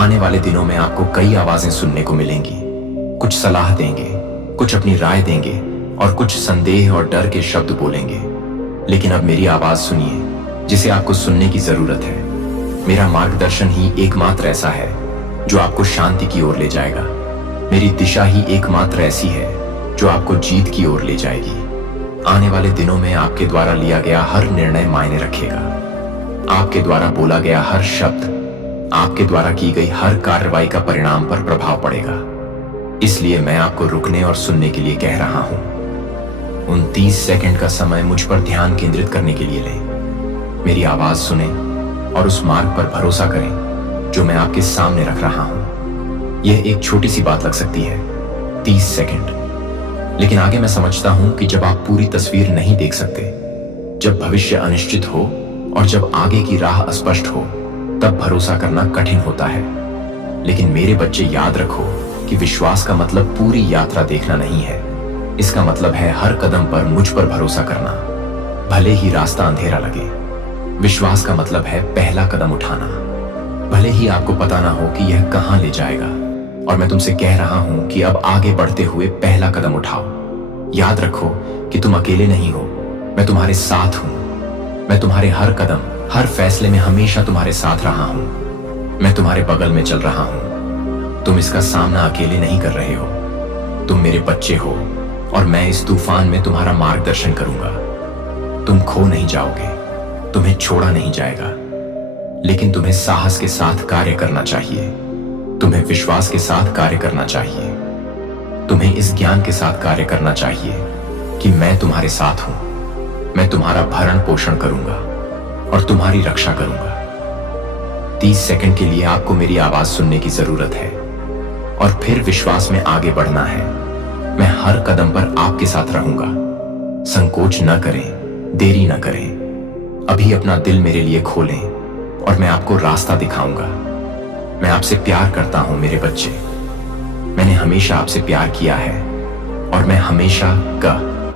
आने वाले दिनों में आपको कई आवाजें सुनने को मिलेंगी। कुछ सलाह देंगे, कुछ अपनी राय देंगे और कुछ संदेह और डर के शब्द बोलेंगे। लेकिन अब मेरी आवाज सुनिए जिसे आपको सुनने की जरूरत है। मेरा मार्गदर्शन ही एकमात्र ऐसा है जो आपको शांति की ओर ले जाएगा। मेरी दिशा ही एकमात्र ऐसी है जो आपको जीत की ओर ले जाएगी। आने वाले दिनों में आपके द्वारा लिया गया हर निर्णय मायने रखेगा। आपके द्वारा बोला गया हर शब्द, आपके द्वारा की गई हर कार्रवाई का परिणाम पर प्रभाव पड़ेगा। इसलिए मैं आपको रुकने और सुनने के लिए कह रहा हूं। उन 30 सेकंड का समय मुझ पर ध्यान केंद्रित करने के लिए लें। मेरी आवाज सुने और उस मार्ग पर भरोसा करें जो मैं आपके सामने रख रहा हूं। यह एक छोटी सी बात लग सकती है, 30 सेकंड, लेकिन आगे मैं समझता हूं कि जब आप पूरी तस्वीर नहीं देख सकते, जब भविष्य अनिश्चित हो और जब आगे की राह अस्पष्ट हो, तब भरोसा करना कठिन होता है। लेकिन मेरे बच्चे, याद रखो कि विश्वास का मतलब पूरी यात्रा देखना नहीं है। इसका मतलब है हर कदम पर मुझ पर भरोसा करना, भले ही रास्ता अंधेरा लगे। विश्वास का मतलब है पहला कदम उठाना, भले ही आपको पता ना हो कि यह कहां ले जाएगा। और मैं तुमसे कह रहा हूं कि अब आगे बढ़ते हुए पहला कदम उठाओ। याद रखो कि तुम अकेले नहीं हो, मैं तुम्हारे साथ हूं। मैं तुम्हारे हर कदम, हर फैसले में हमेशा तुम्हारे साथ रहा हूं। मैं तुम्हारे बगल में चल रहा हूं। तुम इसका सामना अकेले नहीं कर रहे हो, तुम मेरे बच्चे हो और मैं इस तूफान में तुम्हारा मार्गदर्शन करूंगा। तुम खो नहीं जाओगे, तुम्हें छोड़ा नहीं जाएगा, लेकिन तुम्हें साहस के साथ कार्य करना चाहिए। तुम्हें विश्वास के साथ कार्य करना चाहिए। तुम्हें इस ज्ञान के साथ कार्य करना चाहिए कि मैं तुम्हारे साथ हूं। मैं तुम्हारा भरण पोषण करूंगा और तुम्हारी रक्षा करूंगा। 30 सेकंड के लिए आपको मेरी आवाज सुनने की जरूरत है और फिर विश्वास में आगे बढ़ना है। मैं हर कदम पर आपके साथ रहूंगा। संकोच न करें, देरी न करें। अभी अपना दिल मेरे लिए खोलें और मैं आपको रास्ता दिखाऊंगा। मैं आपसे प्यार करता हूं मेरे बच्चे। मैंने हमेशा आपसे प्यार किया है और मैं हमेशा